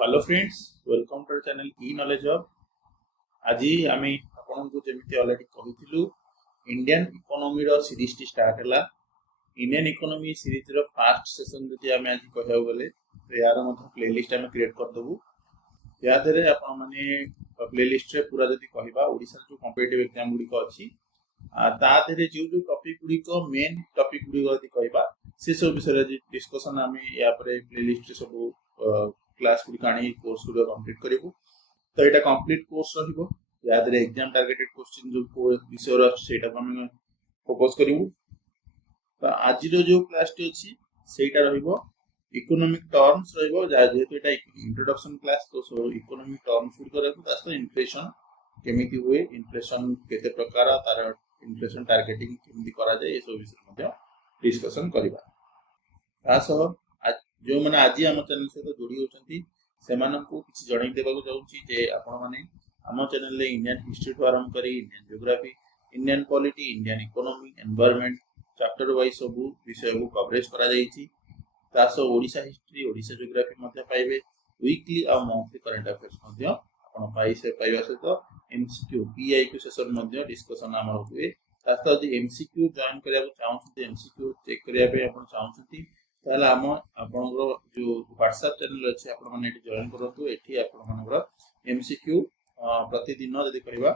Hello friends, welcome to channel E knowledge hub. आज आम आपको जमी अलरेडी कहूँ इंडियन इकोनॉमी रो सीरीज टी स्टार्ट है। इंडियन इकोनॉमी सीरीज रो फर्स्ट सेशन जब आम आज कहू गले तो यार प्लेलिस्ट आम क्रिएट करदेबू। या आपण मैंने प्लेलिस्ट रे पूरा जब कहवा ओडिशा जो कॉम्पिटिटिव एग्जाम गुड़िक अच्छी जो जो टॉपिक गुड़िक मेन टॉपिक गुड़िक कहवा से सब विषय डिस्कशन आम या प्लेलिस्ट सब क्लास गुड़िक आनी कोर्स गुड़ कंप्लीट करूँ। तो यहाँ कंप्लीट कोर्स रहा एग्जाम टार्गेटेड क्वेश्चन जो विषय से फोकस करूँ। तो आज जो क्लास टी अच्छी सेटा इकोनॉमिक टर्म्स जेहेतु यहाँ इंट्रोडक्शन क्लास तो इकोनॉमिक टर्म्स गुड़ इन्फ्लेशन केमिति हुए, इन्फ्लेशन केते प्रकार, तार इन्फ्लेशन टार्गेटिंग केमिति करा जाए ये सब विषय डिस्कशन करबा। जो मैंने आज आम चैनल सहित जोड़ी होती से किसी जन देवाक चाहूँगी आपण मैंने आम चैनल इंडियन हिस्ट्री ठू आरंभ कर Indian geography, Indian polity, Indian economy, environment chapter wise सब विषय को कवरेज करा ओडिशा हिस्ट्री, ओडिशा जियोग्राफी पाइबे। वीकली और मंथली करंट अफेयर्स पाइबा सहित एमसीक्यू पीआईक्यू सेशन डिस्कशन आम हुए। एमसीक्यू जॉइन करने चाहते एमसीक्यू चेक करने चाहते आम आपणकर जो व्हाट्सएप चैनल अच्छे आपने जॉइन करूँ। ये आपंकर एमसीक्यू प्रतिदिन जब कहवा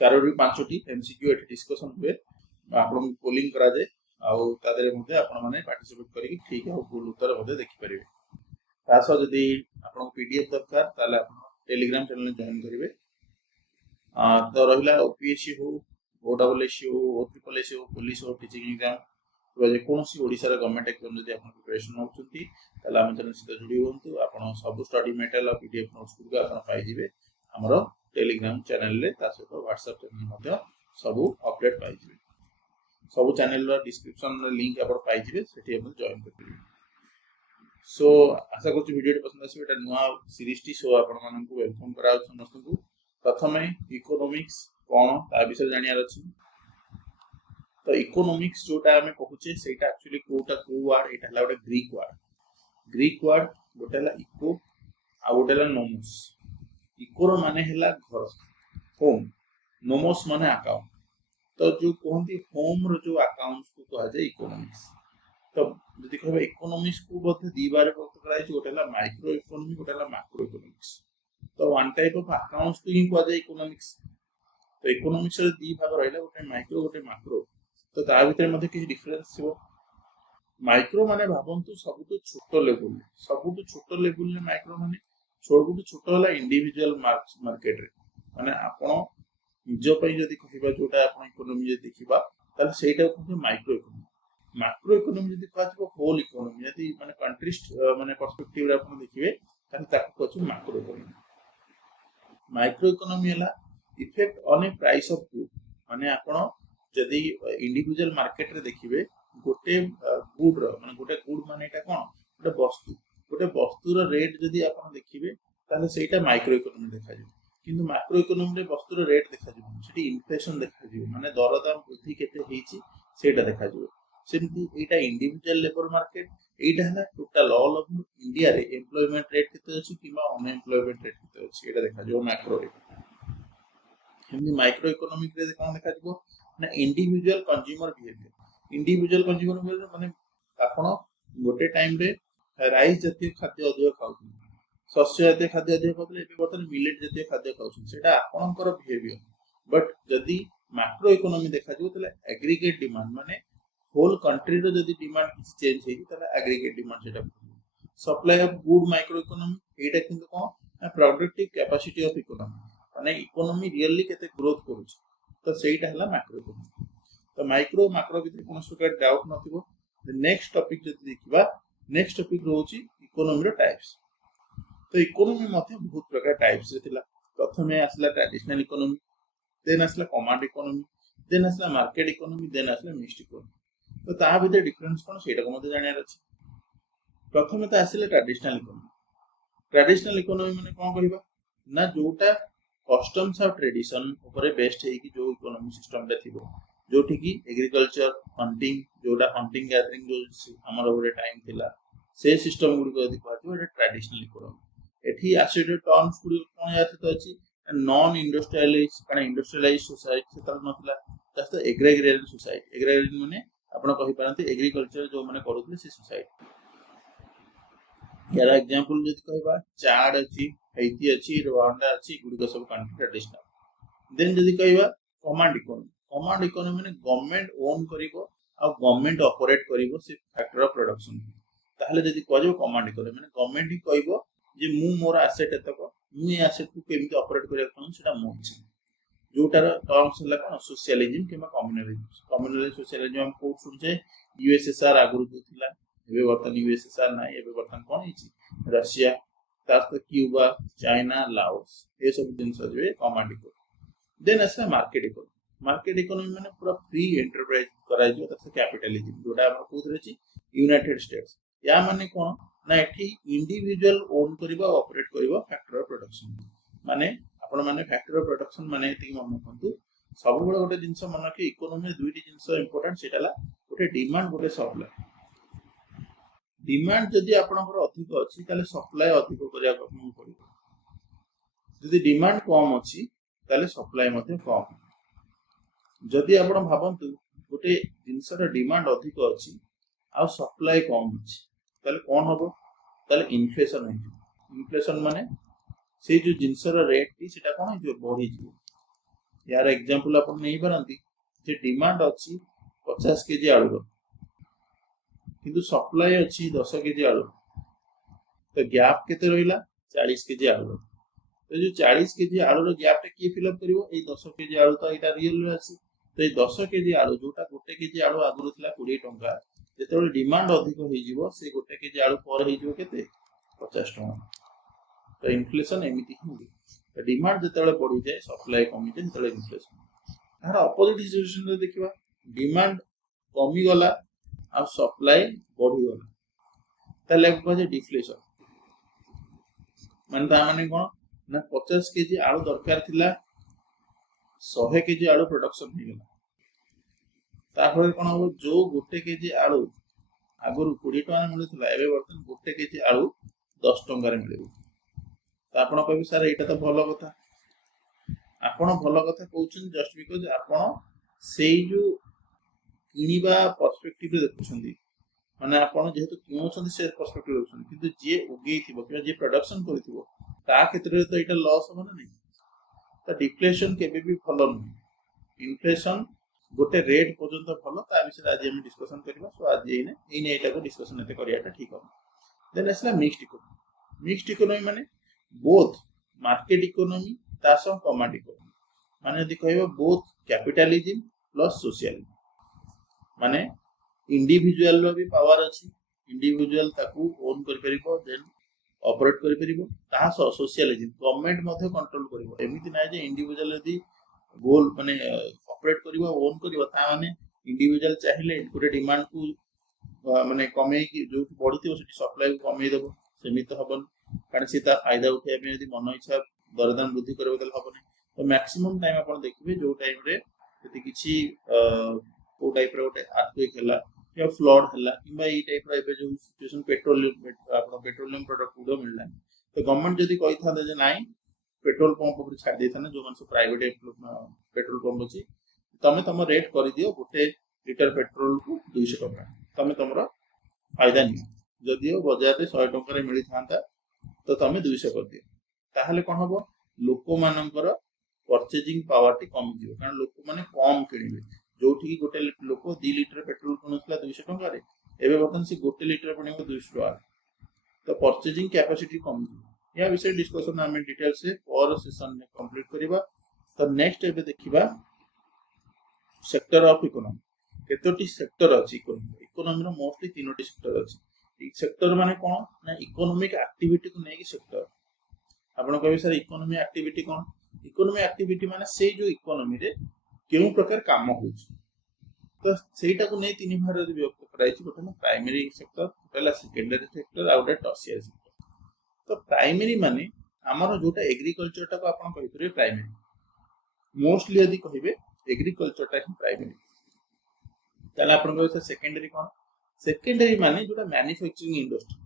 4 ରୁ 5टी एमसीक्यू डिस्कशन हुए, आपन पोलिंग करा जाए आपने पार्टिसिपेट करके ठीक है भूल उत्तर देखिपारे। जदि आपको पीडीएफ दरकार टेलीग्राम चैनल जॉइन करेंगे। तो रहा ओपीएससी हो, ओडब्ल्यूएससी हो, ओट्रिपल हो, पुलिस हो, टीचिंग एग्जाम जेकोसी ओडिशा गवर्नमेंट एग्जाम जब आप प्रिपरेशन होती आम चैनल सहित जोड़ी हूँ। आप सब स्टडी मेटेरियल और पीडीएफ नोट्स गुड़ पाइबे आमर टेलीग्राम चैनल सहित व्हाट्सएप चैनल सब अपडेट पाइबे। सब चैनल डिस्क्रिप्शन लिंक आप पाइबे से जॉइन कर। सो आशा कर वीडियो पसंद आस नुआ सीरीज टी सो आपण वेलकम करा समस्त को। प्रथम इकोनॉमिक्स कौन ता विषय जानियार अछि। तो इकोनॉमिक्स जोटा हमें कहूचे सेटा एक्चुअली कोटा को वर्ड एटा हला गोटे ग्रीक वर्ड गोटे हला इको आ गोटे हला नोमोस। इकोर माने हला घर, होम, नोमोस माने अकाउंट। तो जो कहती होम रो जो अकाउंट्स को कहा जाए इकोनॉमिक्स। तो जदि कहबे इकोनॉमिक्स को बोलते दी बार विभक्त कराई गोटे हला माइक्रो इकोनॉमी, गोटे हला मैक्रो इकोनॉमिक्स। तो वन टाइप ऑफ अकाउंट्स को ही कहा जाए इकोनॉमिक्स। तो इकोनॉमिक्स रे दी भाग रहला गोटे माइक्रो गोटे मैक्रो। तो ता भीतर मध्ये किसी डिफरेंस हो। माइक्रो माने भाबंतु सबुठु छोटो लेवल रे माइक्रो माने सबुठु छोटो हला इंडिविजुअल मार्केट रे माने आपण निजो पई जदी कहबा जोटा आपण इकोनॉमी जदी देखिबा ताले सेटा को माइक्रो इकोनॉमी। मैक्रो इकोनॉमी जदी कहबो होल इकोनॉमी जदी माने कंट्री माने पर्सपेक्टिव रे आपण देखिबे ताले ताको कहू मैक्रो इकोनॉमी। माइक्रो इकोनॉमी हला effect on A price of good माने आपण जदि इंडिविजुअल मार्केट रे देखिबे गोटे गुड रो माने गोटे गुड माने एटा कोन गोटे वस्तु रो रेट जदि आपण देखिबे ताले सेटा माइक्रो इकोनॉमी देखा जाय। किंतु मैक्रो इकोनॉमी रे वस्तु रो रेट देखा जाय सेठी इन्फ्लेशन देखा जाय माने दरदाम वृद्धि केते हेची सेटा देखा जाय। सेमती एटा इंडिविजुअल लेबर मार्केट एटा हला टोटल ऑल ऑफ इंडिया रे एम्प्लॉयमेंट रेट केते अछि किबा अनएम्प्लॉयमेंट रेट केते अछि एटा देखा जाय मैक्रो रे। हिंदी माइक्रो इकोनॉमिक रे कोन देखा जाय ना इंडिविजुअल कंज्यूमर बिहेवियर माने आपण गोटे टाइम रे राइस जातीय खाद्य अधिक खाउछन, शस्य जातीय खाद्य अधिक खाउतले एबे बर्तन मिलेट जातीय खाद्य खाउछन सेटा आपनकर बिहेवियर। बट जदी मैक्रो इकोनॉमी देखा जो तले एग्रीगेट डिमांड माने होल कंट्री रो जदी डिमांड किछ चेंज हेई तले एग्रीगेट डिमांड सेटा supply of good micro economy एटा किंतु कोन प्रोडक्टिव कैपेसिटी ऑफ इकोनॉमी माने इकोनॉमी रियली केते ग्रोथ करूछ। तो सेटा हला मैक्रो इकोनॉमी। तो माइक्रो मैक्रो भीतर कोन प्रकार डाउट नथिबो। नेक्स्ट टॉपिक जदी देखिबा नेक्स्ट टॉपिक रहउची इकोनॉमी रो टाइप्स। तो इकोनॉमी मध्ये बहुत प्रकार टाइप्स थिला। प्रथमे आसला ट्रेडिशनल इकोनॉमी, देन आसला कमांड इकोनॉमी, देन आसला मार्केट इकोनॉमी, देन आसला मिक्स्ड इकोनॉमी। तो ता भीतर डिफरेंस कोन सेटा को मध्ये जानियार अछि। प्रथमे त आसला ट्रेडिशनल इकोनॉमी। ट्रेडिशनल इकोनॉमी माने कोन कहबा ना जोटा कस्टम्स और ट्रेडिशन ऊपर बेस्ड है कि जो इकोनॉमी सिस्टम रे थिबो जोठी की एग्रीकल्चर, हंटिंग जोटा हंटिंग गैदरिंग जो हमर ओरे टाइम थिला से सिस्टम गुडी को यदि कहतो एटा ट्रेडिशनल इकोनॉमी एठी एसिड टर्म्स गुडी कोन या तो अछि नॉन इंडस्ट्रियलाइज कारण इंडस्ट्रियलाइज सोसाइटी से तर नथला जस्ट एग्रीगेरियन सोसाइटी एग्रीगेरियन माने आपण कहि पारंती एग्रीकल्चर जो माने करूथले से सोसाइटी यार एग्जांपल जदि कहबा चाड अछि हैती अछि रवांडा अछि गुडी सब कंट्री ट्रेडिशनल देन जदि कहबा कमांड इकोनॉमी माने गवर्नमेंट ओन करिवो आ गवर्नमेंट ऑपरेट करिवो से फैक्टर ऑफ प्रोडक्शन ताहले जदि कहजो कमांड इकोनॉमी माने गवर्नमेंट ही कहबो जे मु मोर एसेट एतक मु ए एसेट को केमिति ऑपरेट करिया कोन सेटा मो अछि जोटार टर्म्स हला कोन सोशलिज्म किबा कम्युनलिज्म सोशलिज्म हम कोड सुनजे यूएसएसआर आगुरु जो थिला एबे वर्तमान यूएसएसआर नाही एबे वर्तमान कोन हिची रशिया तास्त क्यूबा चाइना लाओस ए सब दिन सजवे कमांड इकोनॉमी देन असला मार्केट इकोनॉमी माने पूरा फ्री एंटरप्राइज कराइ जो तसे कैपिटलिज्म जोटा हम कोथरे छी यूनाइटेड स्टेट्स या माने कोन ना एठी इंडिविजुअल ओन करिबा ऑपरेट करिबा फैक्टर ऑफ प्रोडक्शन माने आपण माने फैक्टर ऑफ प्रोडक्शन माने एति मन रखंतु सब बड़ गोटे जिंस मन के इकोनॉमी दुईटी जिंस इंपोर्टेंट सेटाला गोटे डिमांड गोटे सप्लाई डिमांड जदि आपनकर अधिक अछि ताले सप्लाई अधिक करिया पड़िबो जदि डिमांड कम अछि ताले सप्लाई मध्ये कम जदि आपण भाबंतु गोटे जिंसर डिमांड अधिक अछि आ सप्लाई कम अछि ताले कोन होबो ताले इन्फ्लेशन माने से जो जिंसर रेट टी सेटा कोन जो बढ़ी जिवो यार एग्जांपल आपण नै परंती जे डिमांड अछि 50 केजी आलू किंतु सप्लाई अछि 10 केजी आलू तो गैप केते रहिला 40 केजी आलू तो जो 40 केजी आलू रो गैप टा की फिल अप करिवो ए 10 केजी आलू तो एटा रियल रे अछि तो ए 10 केजी आलू जोटा 1 केजी आलू आगुरु थिला 20 टंका जेतोले डिमांड अधिक होई जिवो से 1 केजी आलू पर होई जिवो केते 50 टंका तो इन्फ्लेशन एमिति ही तो डिमांड जेतोले बढ़ी जाय सप्लाई कमी जाय जेतोले इन्फ्लेशन तार अपोजिट सिचुएशन रे देखिबा डिमांड कमी गला आ सप्लाई बढ़ी गला ताले कहजे डिफ्लेशन माने ता माने कोन ना 50 केजी आलू दरकार थिला 100 केजी आलू प्रोडक्शन हो गला तापर कोन हो जो 1 केजी आलू आगुरु 20 टका मिलुतला एबे वर्तन 1 केजी आलू 10 टका रे मिलिबो तो आपण कहबे सर एटा तो भलो कथा आपण भलो कथा कहउछन जस्ट बिकॉज़ आपण सेई जो किनिबा पर्सपेक्टिव रे देखुछंदी माने आपण जेहेतु किनुछंदी से पर्सपेक्टिव रे देखुछंदी किंतु जे उगेई थिबो कि जे प्रोडक्शन करिथिबो ता क्षेत्र रे तो एटा लॉस हो ना नहीं तो डिफ्लेशन केबे भी भलो नहीं इन्फ्लेशन गोटे रेट पर्यंत भलो ता विषय आज हम डिस्कशन करबा सो आज एने एटा को डिस्कशन एते करियाटा ठीक हो देन असला मिक्स्ड इकोनॉमी माने बोथ मार्केट इकोनॉमी तासो कमांड इकोनॉमी माने यदि कहबो बोथ कैपिटलिज्म प्लस सोशलिज्म माने इंडिविजुअल रो भी पावर अछि इंडिविजुअल ताकू ओन कर परिबो देन ऑपरेट कर परिबो तासो सोशलिज्म गवर्नमेंट मध्ये कंट्रोल करिवो एमिति नै जे इंडिविजुअल यदि गोल माने ऑपरेट करिवो ओन करिवो ता माने इंडिविजुअल चाहिले गोटे डिमांड को माने कमे कि जो बढ़िथिबो सेठी सप्लाई को कमे देबो सेमित हबन कारण सीता फायदा उठे में यदि मन इच्छा दरदाम वृद्धि करबो तले हबनी तो मैक्सिमम टाइम आपण देखिबे जो टाइम रे यदि किछि को टाइप रे उठे अर्थक्वेक हला या फ्लड हला किबा ई टाइप रे एबे जो सिचुएशन पेट्रोलियम प्रोडक्ट उडो मिलला तो गवर्नमेंट यदि कहि था जे नाही पेट्रोल पंप ऊपर छाड़ देथाने जो मन से प्राइवेट पेट्रोल पंप अछि तमे तम रेट करि दियो गोटे लीटर पेट्रोल को 200 टका तमे तमरा फायदा नि जदियो बाजार रे 100 टका रे मिली थांता तो तमे 200 कर दियो ताहले कोन हबो लोक मानकर परचेजिंग पावर टी कम दियो कारण लोक माने कम किनिबे जोठी की गोटे लोक 2 लीटर पेट्रोल किनुतला 200 टका रे एबे बतन से गोटे लीटर पनिबो 200 टका तो परचेजिंग कैपेसिटी कम दियो या विषय डिस्कशन हम डिटेल से और सेशन में कंप्लीट करिबा तो नेक्स्ट एबे देखिबा सेक्टर ऑफ इकोनॉमी केतोटी सेक्टर अछि इकोनॉमी रो मोस्टली तीनोटी सेक्टर अछि सेक्टर माने कोन ना इकोनॉमिक एक्टिविटी को नेकी सेक्टर आपण कहबे सर इकोनॉमी एक्टिविटी कोन इकोनॉमी एक्टिविटी माने से जो इकोनॉमी रे केउ प्रकार काम होउछ तो सेटा को नै तीन भाग रे विभक्त कराइ छि गोटे प्राइमरी सेक्टर पहला सेकेंडरी सेक्टर आ गोटे टर्शियरी सेक्टर तो प्राइमरी माने हमर जोटा एग्रीकल्चर टा को आपण कहि परिबे प्राइमरी मोस्टली यदि कहिबे एग्रीकल्चर टा ही प्राइमरी तला आपण कहबे सर सेकेंडरी कोन सेकेंडरी माने जोटा मैन्युफैक्चरिंग इंडस्ट्री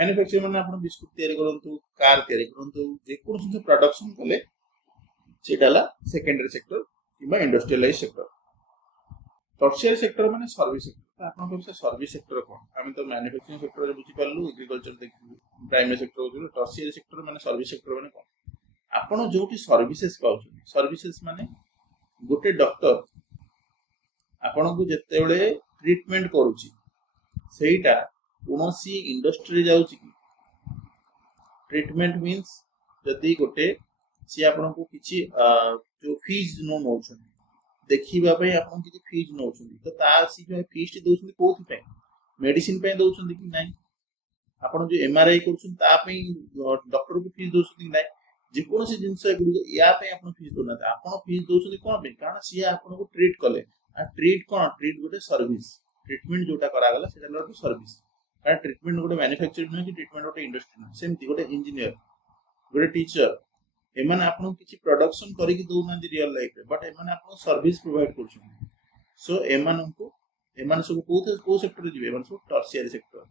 मैन्युफैक्चरिंग माने आपण बिस्कुट तयारी करंतु कार तयारी करंतु जे कोन जिंस प्रोडक्शन कले सेटाला सेकेंडरी सेक्टर किबा इंडस्ट्रियलाइज सेक्टर टर्शियरी सेक्टर माने सर्विस सेक्टर आपण कहबे सर्विस सेक्टर कोन हम तो मैन्युफैक्चरिंग सेक्टर रे बुझी पालु एग्रीकल्चर देखि प्राइमरी सेक्टर बुझी टर्शियरी सेक्टर माने सर्विस सेक्टर माने कोन आपण जोटी सर्विसेज पाउछन सर्विसेज माने गोटे डॉक्टर आपण को जत्ते बेले ट्रीटमेंट करूची सेटा कोनोसी इंडस्ट्री जाउची कि ट्रीटमेंट मींस जदी गोटे सी आपण को किछि जो फीस नो नौछन देखिबा पई आपण किछि फीस नौछन तो ता सी जो फीस दोछन कोथि पई मेडिसिन पई दोछन कि नाही आपण जो एमआरआई करछन ता पई डॉक्टर को फीस दोछन कि नाही जे कोनोसी जिंस या पई आपण फीस दोना आपण फीस दोछन कोन पई कारण सी आपण को ट्रीट कले आ ट्रीट कोन ट्रीट गोटे सर्विस ट्रीटमेंट जोटा करा गला सेटा लगे सर्विस कारण ट्रीटमेंट गोटे मैन्युफैक्चरिंग नहीं कि ट्रीटमेंट गोटे इंडस्ट्री नहीं सेमती गोटे इंजीनियर गोटे टीचर एमान आपन किछि प्रोडक्शन करि कि दउ नांदी रियल लाइफ रे बट एमान आपन सर्विस प्रोवाइड करछन सो एमान सब को सेक्टर रे जिवे एमान सब टर्शियरी सेक्टर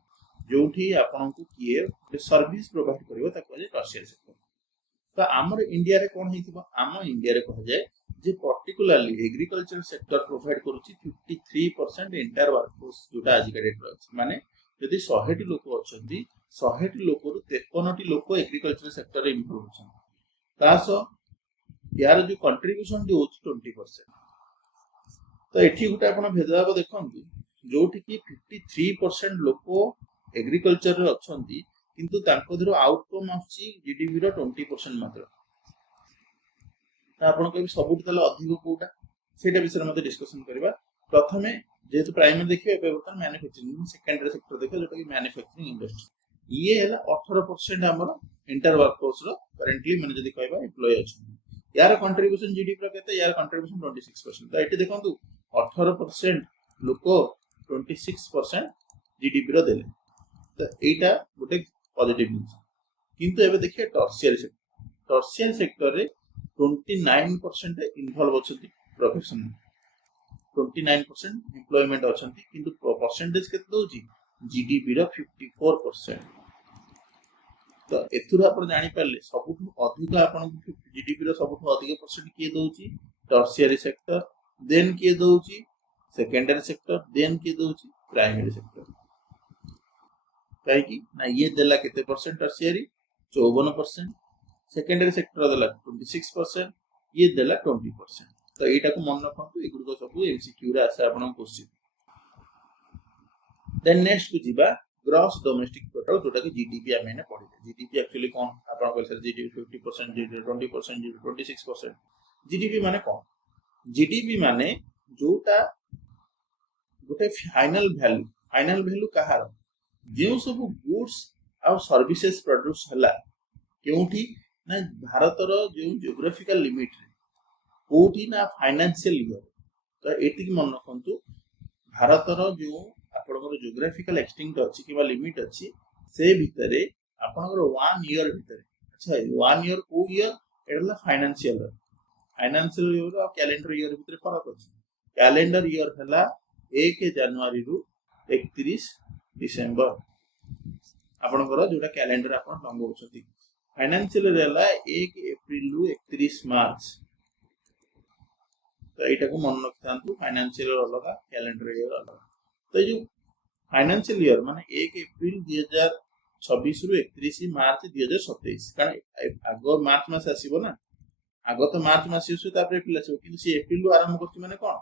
जोठी आपन को किए सर्विस प्रोवाइड करिवो ता कहले टर्शियरी सेक्टर तो आमर इंडिया रे कोन हेतिबो आम इंडिया रे कह जाय जे पर्टिकुलरली एग्रीकल्चर सेक्टर प्रोवाइड करूची 53% एंटायर वर्कफोर्स जोटा आज का डेट रे माने यदि 100 टी लोक अछंती 100 टी लोक रु 53 टी लोक एग्रीकल्चर सेक्टर रे इम्प्रूव होछन तासो यार जो कंट्रीब्यूशन जो होची 20% तो एठी गुटा आपण भेदभाव देखंतु जोठी कि 53% लोक एग्रीकल्चर रे अछंती किंतु तांको धरो आउटकम आछि जीडीपी रो 20% मात्र आपण कहि सबुठ तले अधिक कोटा सेटा विषय मध्ये डिस्कशन करबा प्रथमे जेतु प्राइमरी देखिए बर्तन मैन्युफैक्चरिंग सेकेंडरी सेक्टर देखिए जोटा कि मैन्युफैक्चरिंग इंडस्ट्री ये हला 18% हमर इंटर वर्कफोर्स रो करंटली माने जदी कहबा एम्प्लॉय अछि यार कंट्रीब्यूशन जीडीपी रो केते यार कंट्रीब्यूशन 26% तो एठी देखंतु 18% लोक 26% जीडीपी रो देले तो एटा गोटे पॉजिटिव न्यूज किंतु एबे देखिए टर्शियरी सेक्टर रे 29% इन्वॉल्व अछंती प्रोफेशन 29% एम्प्लॉयमेंट अछंती किंतु परसेंटेज केते दोची जीडीपी रो 54% तो एथुर आपण जानि परले सबुठु अधिक आपण जीडीपी रो सबुठु अधिक परसेंट किए दोची टर्शियरी सेक्टर देन किए दोची सेकेंडरी सेक्टर देन किए दोची प्राइमरी सेक्टर काहे कि ना ये देला केते परसेंट टर्शियरी 54% सेकेंडरी सेक्टर देला 26% ये देला 20% तो एटा को मन रखंतु एगुडको सब एमसीक्यू रे आसे आपण क्वेश्चन देन नेक्स्ट को जीबा ग्रॉस डोमेस्टिक प्रोडक्ट जोटा कि जीडीपी आमे पढिले जीडीपी एक्चुअली कोन आपण कहले sir GDP 50% GDP 20% GDP 26% GDP माने कोन जीडीपी माने जोटा गोटे फाइनल वैल्यू कहार जे सब गुड्स आ सर्विसेज प्रोड्यूस हला केउठी ना भारत रो जो जियोग्राफिकल लिमिट रे कोठी ना फाइनेंशियल ईयर तो एति की मन रखंतु भारत रो जो आपनकर जियोग्राफिकल एक्सटेंट अछि किबा लिमिट अछि से भितरे आपनकर 1 ईयर भितरे अच्छा 1 ईयर को ईयर एडला फाइनेंशियल ईयर और कैलेंडर ईयर भितरे फरक अछि कैलेंडर ईयर हला 1 जनवरी रु 31 डिसेंबर आपनकर जोटा कैलेंडर आपन लंगौछथि फाइनेंशियल रेला 1 अप्रैल रु 31 मार्च तो एटा को मन रखतांतु फाइनेंशियल अलगा कैलेंडर ईयर अलगा तो जो फाइनेंशियल ईयर माने 1 अप्रैल 2026 रु 31 मार्च 2027 कारण आगो मार्च मास आसीबो ना आगो तो मार्च मास आसीबो तापर एप्रिल आसीबो किंतु से एप्रिल रु आरंभ करछि माने कोन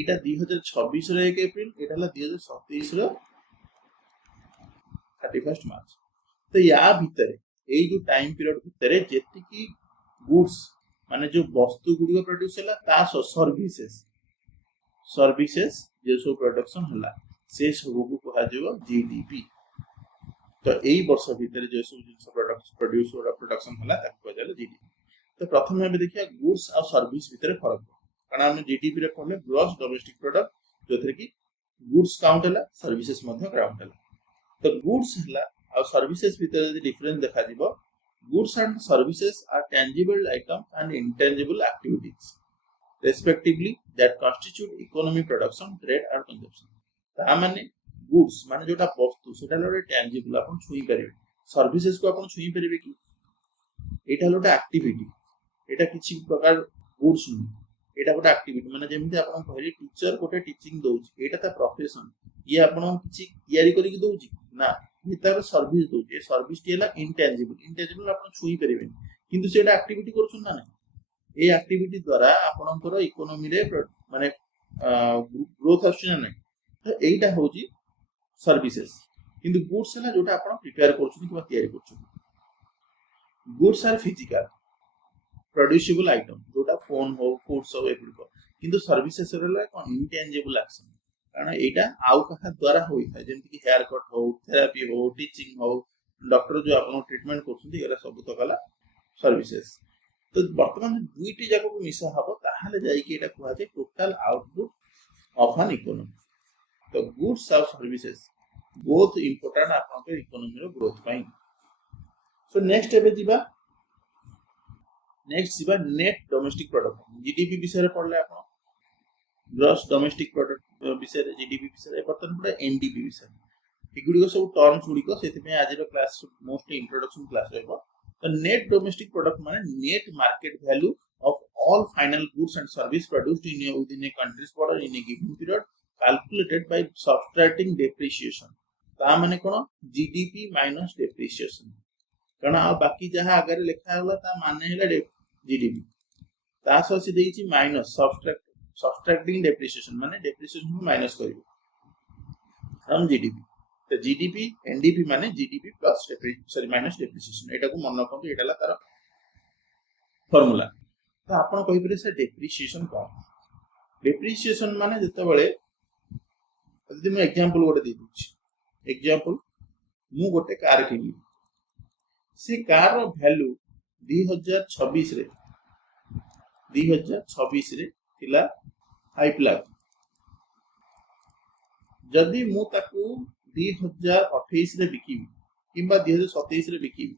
एटा 2026 रे 1 अप्रैल एटा हला 2027 रे 31 मार्च तो या भीतर ए जो टाइम पीरियड भीतर जेति की गुड्स माने जो वस्तु गुडी प्रोड्यूस हला ता सर्विसेज जे सो प्रोडक्शन हला से सब को कहा जेबो जीडीपी तो एई वर्ष भीतर जे सब जिंस प्रोड्यूस और प्रोडक्शन हला ताको कहा जाला जीडीपी तो प्रथम हम देखिया गुड्स और सर्विस भीतर फरक कारण हम जीडीपी रे कहले ग्रॉस डोमेस्टिक प्रोडक्ट जोथरे की गुड्स काउंट हला सर्विसेज मध्ये काउंट हला तो गुड्स हला और सर्विसेज भीतर यदि डिफरेंस देखा दिबो goods and services are tangible items and intangible activities respectively that constitute economic production trade or consumption ता माने goods माने जोटा वस्तु सेटा लरे tangible अपन छुई परिबे सर्विसेज को आपण छुई परिबे कि एटा लोटा एक्टिविटी एटा किछि प्रकार गुड्स नु एटा गोटे एक्टिविटी माने जेमिति आपण कहली टीचर गोटे टीचिंग दोउची एटा ता प्रोफेशन ये आपण किछि तयारी करी दोउची ना ये तार सर्विस दोउची ए सर्विस टी हला इंटेंजिबल आपण छुई परिबे किंतु सेटा एक्टिविटी करछन ना ए एक्टिविटी द्वारा आपणकर इकोनॉमी रे माने ग्रोथ आछन ना तो एटा होची सर्विसेज किंतु गुड्स हला जोटा आपण प्रिपेयर करछन कि तयारी करछन goods are physical producible item जोटा फोन हो फूड्स हो एगुड़िक किंतु सर्विसेस रे कोन इंटेंजिबल एक्शन कारण एटा आउ कहा द्वारा होई था जेमति कि हेयर कट हो थेरेपी हो टीचिंग हो डॉक्टर जो आपण ट्रीटमेंट करछन एला सब तो कला सर्विसेस तो वर्तमान दुईटी जाको को मिसा हबो ताहाले जाई कि एटा कुहा जे total output of an economy तो गुड्स और सर्विसेस बोथ इंपोर्टेंट आपन के इकोनॉमी रो ग्रोथ पाई सो नेक्स्ट एबे दिबा नेट डोमेस्टिक प्रोडक्ट जीडीपी विषय रे पढले आपण ग्रॉस डोमेस्टिक प्रोडक्ट विषय रे जीडीपी विषय रे बर्तन पडे एनडीपी विषय एगुडी को सब टर्म्स गुडी को सेति में आज रो क्लास मोस्ट इंट्रोडक्शन क्लास रहबो तो नेट डोमेस्टिक प्रोडक्ट माने net market value of all final goods and service produced within a country's border in a given period calculated by subtracting depreciation ता माने कोन जीडीपी माइनस डेप्रिसिएशन कारण आ बाकी जहां अगर लिखा होला ता माने हैला जीडीपी ता ससी देइची माइनस सब्सट्रैक्टिंग डेप्रिसिएशन माने डेप्रिसिएशन को माइनस करिवो हम जीडीपी तो जीडीपी एनडीपी माने जीडीपी प्लस माइनस डेप्रिसिएशन एटा को मन रखो एटा ला तार फार्मूला तो आपण कहि परे से डेप्रिसिएशन कोन डेप्रिसिएशन माने जते बेले यदि मैं एग्जांपल गोटे दे दूची एग्जांपल मु गोटे कार किनी से कार रो वैल्यू 2026 रे थिला 5 लाख जदि मु ताकू 2028 रे बिकिबी किंबा 2027 रे बिकिबी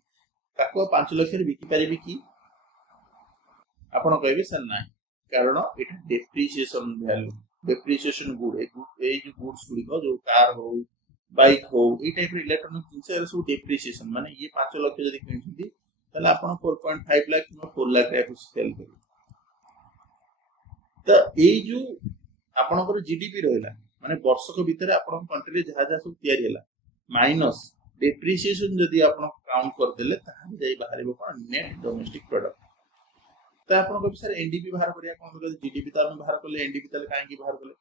ताकू 5 लाख रे बिकि परिबी कि आपण कहबे सर नाही कारण एटा डेप्रिसिएशन वैल्यू डेप्रिसिएशन गुड ए जो गुड्स गुडी को जो कार हो बाइक हो ए टाइप इलेक्ट्रॉनिक जिंस ए सब डेप्रिसिएशन माने ये 5 लाख जदि किनथि तले आपण 4.5 लाख किंबा 4 लाख रे सेल करी तो ए जो आपनकर जीडीपी रहला माने वर्षक भीतर आपन कंट्री रे जहा जहा सब तयारी हला माइनस डेप्रिसिएशन जदि आपन काउंट कर देले ताहा जाई बाहरिबो कोन नेट डोमेस्टिक प्रोडक्ट तो आपन को सर एनडीपी बाहर करिया कोन बोले जीडीपी त हम बाहर करले एनडीपी तले काहे की बाहर करले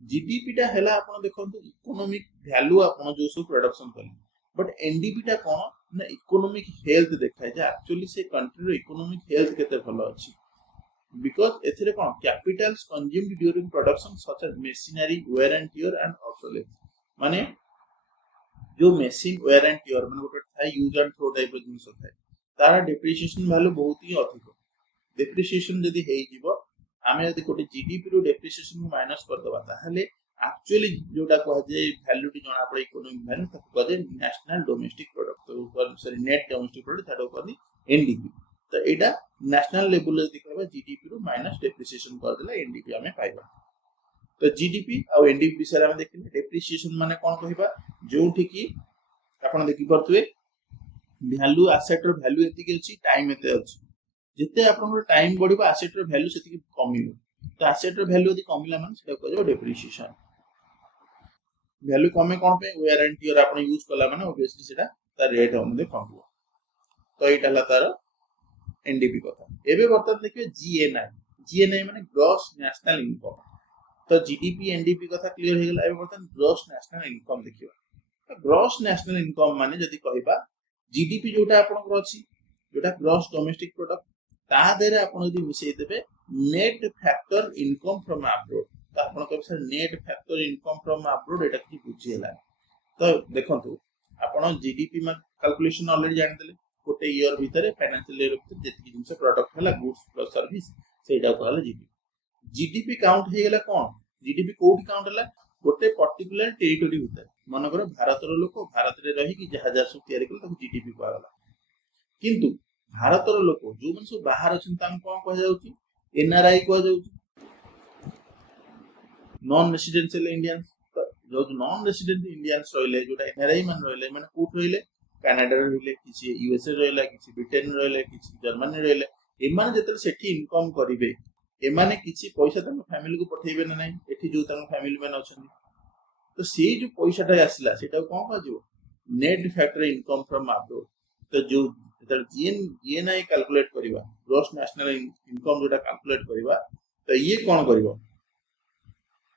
जीडीपी टा हैला आपन देखंतु इकोनॉमिक वैल्यू आपन जो सब प्रोडक्शन करले बट एनडीपी टा कोन ना इकोनॉमिक हेल्थ देखाय जे एक्चुअली से कंट्री रो इकोनॉमिक हेल्थ केते भलो अछि बिकॉज़ एथिरे कोन capitals consumed during production such as machinery wear and tear and obsolete माने जो मशीन वेयर एंड टियर माने गोटे थाई यूज एंड थ्रो टाइप जिंस थाय तारा डेप्रिसिएशन वैल्यू बहुत ही अधिक डेप्रिसिएशन जदी हेइ जीवो आमे यदि कोटे जीडीपी रो डेप्रिसिएशन को माइनस कर दबा ताहले एक्चुअली जोटा कह जे वैल्यू टी जणा पड़े इकोनॉमिक वैल्यू ताको कह जे नेशनल डोमेस्टिक प्रोडक्ट तो सॉरी नेट डोमेस्टिक प्रोडक्ट ताको कह दी एनडीपी तो एटा नेशनल लेवल जदी कहबा जीडीपी रो माइनस डेप्रिसिएशन कर देला एनडीपी आमे पाइबा तो जीडीपी आ एनडीपी विषय आमे देखिने डेप्रिसिएशन माने कोन कहबा जोठी की आपण देखि परथुए वैल्यू एसेट रो वैल्यू एति के अछि टाइम एते अछि जिते आपन टाइम बढ़िबो एसेट रो वैल्यू सेति कमिबो तो एसेट रो वैल्यू यदि कमिला माने सेटा कहजो डेप्रिसिएशन वैल्यू कमे कोन पे वेयर एंड टियर आपन यूज कला माने ऑब्वियसली सेटा ता रेट हमदे कमबो तो एटा ला तार एनडीपी कथा एबे वर्तमान देखियो जीएनआई माने ग्रॉस नेशनल इनकम तो जीडीपी एनडीपी कथा क्लियर हे गेला एबे वर्तमान ग्रॉस नेशनल इनकम देखियो तो ग्रॉस नेशनल इनकम माने जदी कहबा जीडीपी जोटा आपन को अछि जोटा ग्रॉस डोमेस्टिक प्रोडक्ट ता देरे आपण यदि मिसै देबे net factor income from abroad तो आपण कहबे sir net factor income from abroad एटा कि बुझी हैला तो देखंतु आपण जीडीपी में कैलकुलेशन ऑलरेडी जान देले गोटे ईयर भीतर फाइनेंशियल ईयर भीतर जेति जिंस प्रोडक्ट हैला गुड्स प्लस सर्विस सेटा कहला जीडीपी जीडीपी काउंट हे गेला कोन जीडीपी कोठी काउंट हैला गोटे पर्टिकुलर टेरिटरी भीतर मनकर भारत रो लोक भारत रे रही कि जहाज सब तयारी करले ताको जीडीपी कहला किंतु भारत रो लोक जो मन सब बाहर अछन तान कोन कह जाउची एनआरआई कह जाउची नॉन रेसिडेंशियल इंडियंस जो नॉन रेसिडेंट इंडियंस रहले जोटा एनआरआई मान रहले माने कोठ रहले कानाडा रहिले किसी यूएसए रहिला किसी ब्रिटेन रहिले किसी जर्मनी रहिले एमाने जेतले सेठी इनकम करिवे एमाने किसी पैसा तम फैमिली को पठेइबे ना नहीं एठी जो तम फैमिली मैन अछंती तो से जो पैसाटा आसला सेटा कोन कहजो net factor income from abroad तो जो जीएनआई कैलकुलेट करबा ग्रॉस नेशनल इनकम जोटा कैलकुलेट करबा तो ये कोन करबो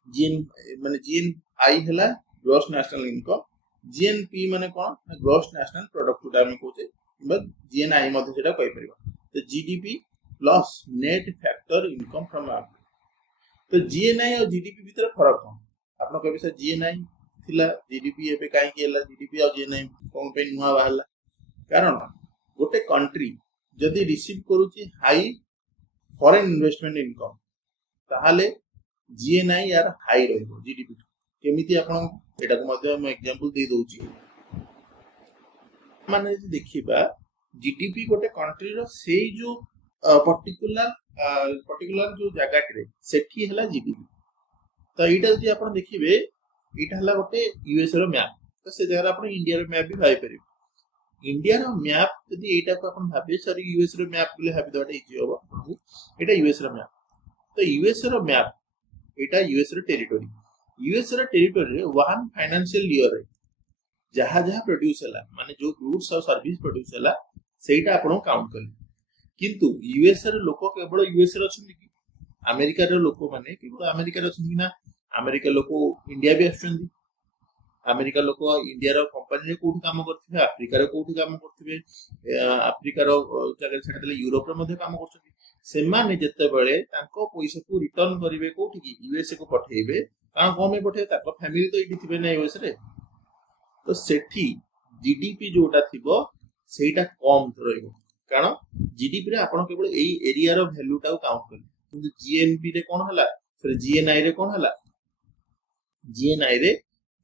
जीएन माने जीएनआई हला ग्रॉस नेशनल इनकम जीएनपी माने कोन ग्रॉस नेशनल प्रोडक्ट जोटा हम कहते किबा जीएनआई मध्ये सेटा कहि परबा तो GDP plus net factor income from abroad तो जीएनआई और जीडीपी भीतर फरक कोन आपन कहबे से जीएनआई थिला जीडीपी एबे काई केला जीडीपी और जीएनआई कोन पे नुवा बाहला कारण गोटे कंट्री जदि रिसीव करूची हाई फॉरेन इन्वेस्टमेंट इनकम ताहाले जीएनआई यार हाई रहइबो जीडीपी केमिति आपन एटा को मध्ये हम एग्जांपल दे दोची माने जे देखिबा जीडीपी गोटे कंट्री रो सेई जो पर्टिकुलर जो जगह सेठी हला जीडीपी तो एटा जदि आपन देखिबे एटा हला गोटे यूएस रो मैप तो से जगह आपन इंडिया रो मैप भी भाई परिबे इंडिया रो मैप जदि एटा को अपन भाबे सरी यूएस रो मैप बोले भाबी दोटा इजी होबो एटा यूएस रो मैप तो यूएस रो मैप एटा यूएस रो टेरिटरी रे वन फाइनेंशियल ईयर रे जहा जहा प्रोड्यूस हला माने जो गुड्स और सर्विस प्रोड्यूस हला सेटा आपण काउंट करले किंतु यूएस रो लोक केवल यूएस रो अछन कि अमेरिका रो लोक माने केवल अमेरिका रो अछन ना अमेरिका लोक इंडिया भी अछन अमेरिका लोक इंडिया रो कंपनी रे कोठी काम करथिबे अफ्रीका रो कोठी काम करथिबे अफ्रीका रो जगह छडा देले यूरोप रो मध्ये काम करछथि सेमाने जत्ते बेले तांको पैसा को रिटर्न करिवे कोठी कि यूएसए को पठेइबे कारण कोमे पठे ताको फैमिली तो इडी थिबे नै यूएस रे तो सेठी जीडीपी जोटा थिबो सेटा कम रहइबो कारण जीडीपी रे आपण केवल एई एरिया रो वैल्यू टा काउंट करले किंतु जीएनपी रे कोन हला फिर जीएनआई रे कोन हला जीएनआई रे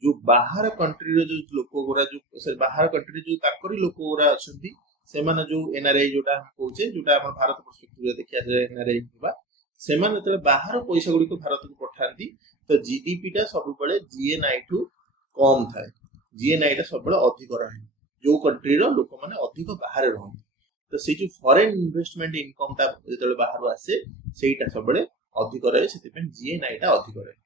जो बाहर कंट्री रो जो लोक गोरा जो सॉरी बाहर कंट्री जो ताकरी लोक गोरा अछंती से माने जो एनआरआई जोटा हम कहूचे जोटा अपन भारत पर्सपेक्टिव रे देखिया जाय एनआरआई हिबा से माने तले बाहर पैसा गुडी को भारत को पठांती तो जीडीपी टा सब बेले जीएनआई टू कम थाए जीएनआई टा सब बेले अधिक रहे जो कंट्री रो लोक माने अधिक बाहर रहन तो से जो फॉरेन इन्वेस्टमेंट इनकम ता जेतले बाहर आसे सेटा सब बेले अधिक रहे सेते पे जीएनआई टा अधिक रहे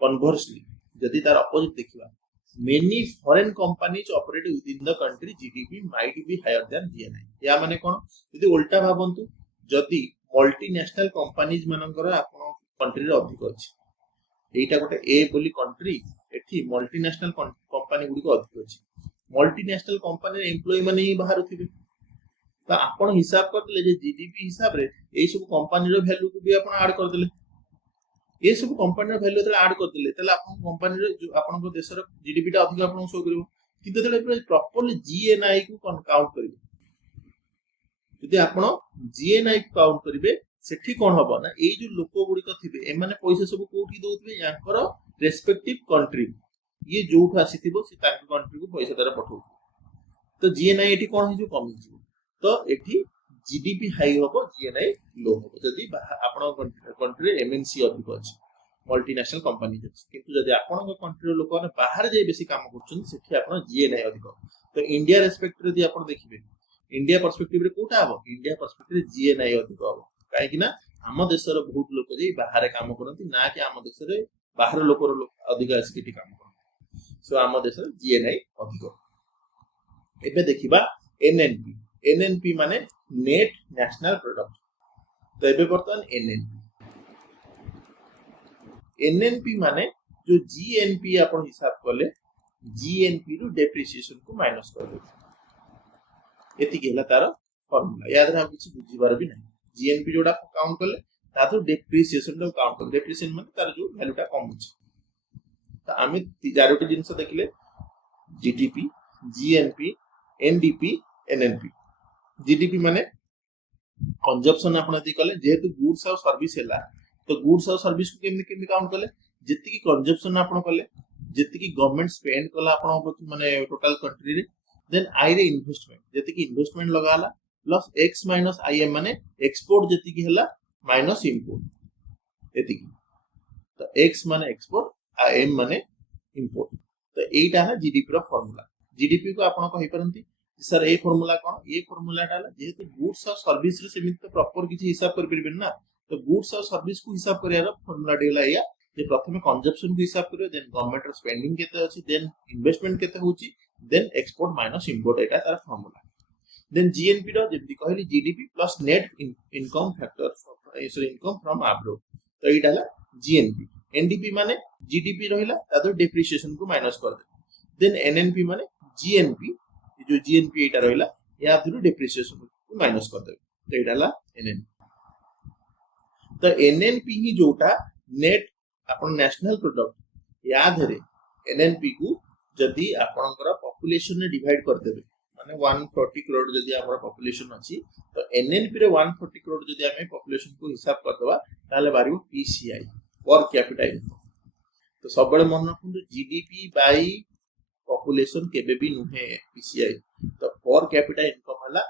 कन्वर्सली जदि तार अपोजिट देखिबा many foreign companies operate within the country GDP might be higher than GNI या माने कोन यदि उल्टा भाबंतु जदि मल्टीनेशनल कंपनीज मानकर आपण कंट्री रे अधिक अछि एटा गोटे ए बोली कंट्री एठी मल्टीनेशनल कंपनी गुडी को अधिक अछि मल्टीनेशनल कंपनी रे एम्प्लॉय माने ही बाहर थिबे तो आपण हिसाब करले जे जीडीपी हिसाब रे एई सब कंपनी रो वैल्यू को भी आपण ऐड कर देले ये सब कंपनी रो वैल्यू तले ऐड कर देले तले आपण कंपनी रो जो आपण को देश रो जीडीपी टा अधिक आपण शो करिवो किंतु तले प्रॉपर्ली जीएनआई को काउंट करिवो यदि आपण जीएनआई को काउंट करिवे सेठी कोन हबो ना एई जो लोक गुडी को थिबे ए माने पैसा सब कोठी दोउतबे याकर रेस्पेक्टिव कंट्री ये जोठ आसीथिबो से ताक कंट्री को पैसा तारा पठौ तो जीएनआई एठी कोन हिजो कमी जिवो तो एठी जीडीपी हाई होबो जीएनआई लो होबो जदि आपण कंट्री एमएनसी अधिक अछि मल्टीनेशनल कंपनी अछि किंतु जदि आपण कंट्री लोक माने बाहर जे बेसी काम करछन सेठी आपण जीएनआई अधिक तो इंडिया रेस्पेक्ट रे आपण देखिबे इंडिया पर्सपेक्टिव रे कोटा हबो इंडिया पर्सपेक्टिव रे जीएनआई अधिक हबो काहे कि ना हम देशर बहुत लोक जे बाहर काम करनती ना कि हम देश रे बाहर लोक अधिक आसी कि काम करन सो हम देशर जीएनआई अधिक एबे देखिबा एनएनपी माने नेट नेशनल प्रोडक्ट तो एबे बर्तमान एनएनपी माने जो जीएनपी आपण हिसाब करले जीएनपी रो डेप्रिसिएशन को माइनस कर दे एति केला तार फार्मूला याद रहा किछि बुझिबार भी नहीं जीएनपी जोडा काउंट करले ता तो डेप्रिसिएशन रो काउंट कर डेप्रिसिएशन माने तार जो वैल्यूटा कम अछि तो आमी चारोटी जिंस देखले GDP GNP NDP NNP GDP माने कंजप्शन आपण यदि कले जेहेतु गुड्स और सर्विस हैला तो गुड्स और सर्विस को केमि काउंट कले जति की कंजप्शन आपण कले जति की गवर्नमेंट स्पेंड कला आपण माने टोटल कंट्री रे देन आई रे इन्वेस्टमेंट जति की इन्वेस्टमेंट लगाला प्लस x माइनस आईएम माने एक्सपोर्ट जति की हैला माइनस इंपोर्ट एति की तो x माने एक्सपोर्ट आ m माने इंपोर्ट तो एटा है जीडीपी रो फार्मूला जीडीपी को आपण कहि परंती सर ए फॉर्मूला कौन ए फॉर्मूलाटा हला जेहेतु गुड्स और सर्विस रे सेमित तो प्रॉपर किछि हिसाब कर परबेन ना तो गुड्स और सर्विस को हिसाब करियार फॉर्मूला डेला या जे प्रथमे कंजप्शन को हिसाब करियो देन गवर्नमेंट रो स्पेंडिंग केते अछि देन इन्वेस्टमेंट केते होछि देन एक्सपोर्ट माइनस इंपोर्ट एटा तार फॉर्मूला देन जीएनपी रो जेमति कहली GDP plus net income factor sorry income from abroad तो एटा हला जीएनपी एनडीपी माने जीडीपी रहिला तादर डेप्रिसिएशन को माइनस कर दे देन एनएनपी माने जीएनपी जो जीएनपी एटा रहिला या थ्रू डेप्रिसिएशन को माइनस कर दे तो एटा हला एनएनपी तो एनएनपी ही जोटा नेट अपन नेशनल प्रोडक्ट या धरे एनएनपी को जदी आपनकर पॉपुलेशन ने डिवाइड कर देबे माने 140 करोड़ जदी हमर पॉपुलेशन अछि तो एनएनपी रे 140 करोड़ जदी हमें पॉपुलेशन को हिसाब करदवा ताले बारिबो पीसीआई पर कैपिटा इनकम तो सब बड़े मन रखु जीडीपी बाई पॉपुलेशन केबे भी नुहे पीसीआई तो पर कैपिटा इनकम हला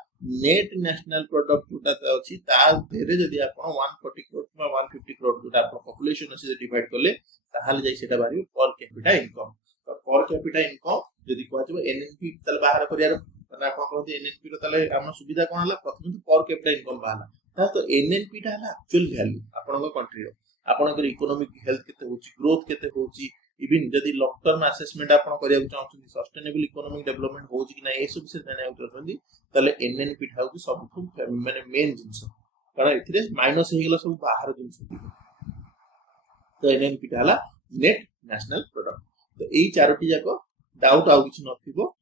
नेट नेशनल प्रोडक्ट जोटा अछि ता धेरे जदी आपण 140 करोड़ मा 150 करोड़ जोटा आपण पॉपुलेशन अछि डिवाइड करले ताहाले जाई सेटा बारिबो पर कैपिटा इनकम तो पर कैपिटा इनकम जदी कहजबो एनएनपी तल बाहर करियार माने आपण कहते एनएनपी रो तले हमर सुविधा कोन हला प्रथम तो पर कैपिटा इनकम बाहला तो एनएनपी टा हला एक्चुअल वैल्यू आपण कंट्री रो आपण इकोनॉमिक हेल्थ केते होची ग्रोथ केते होची इवन जदी लॉन्ग टर्म असेसमेंट आपण करिया चाहछन सस्टेनेबल इकोनॉमिक डेवलपमेंट होची कि ना ए सब से जाने चाहछन तले एनएनपी ठाउ कि सब माने मेन जिंस कारण इथिरे माइनस हे गेला सब बाहर जिंस तो एनएनपी ठाला नेट नेशनल प्रोडक्ट तो एई चारोटी जाको डाउट आउ किछ नथिबो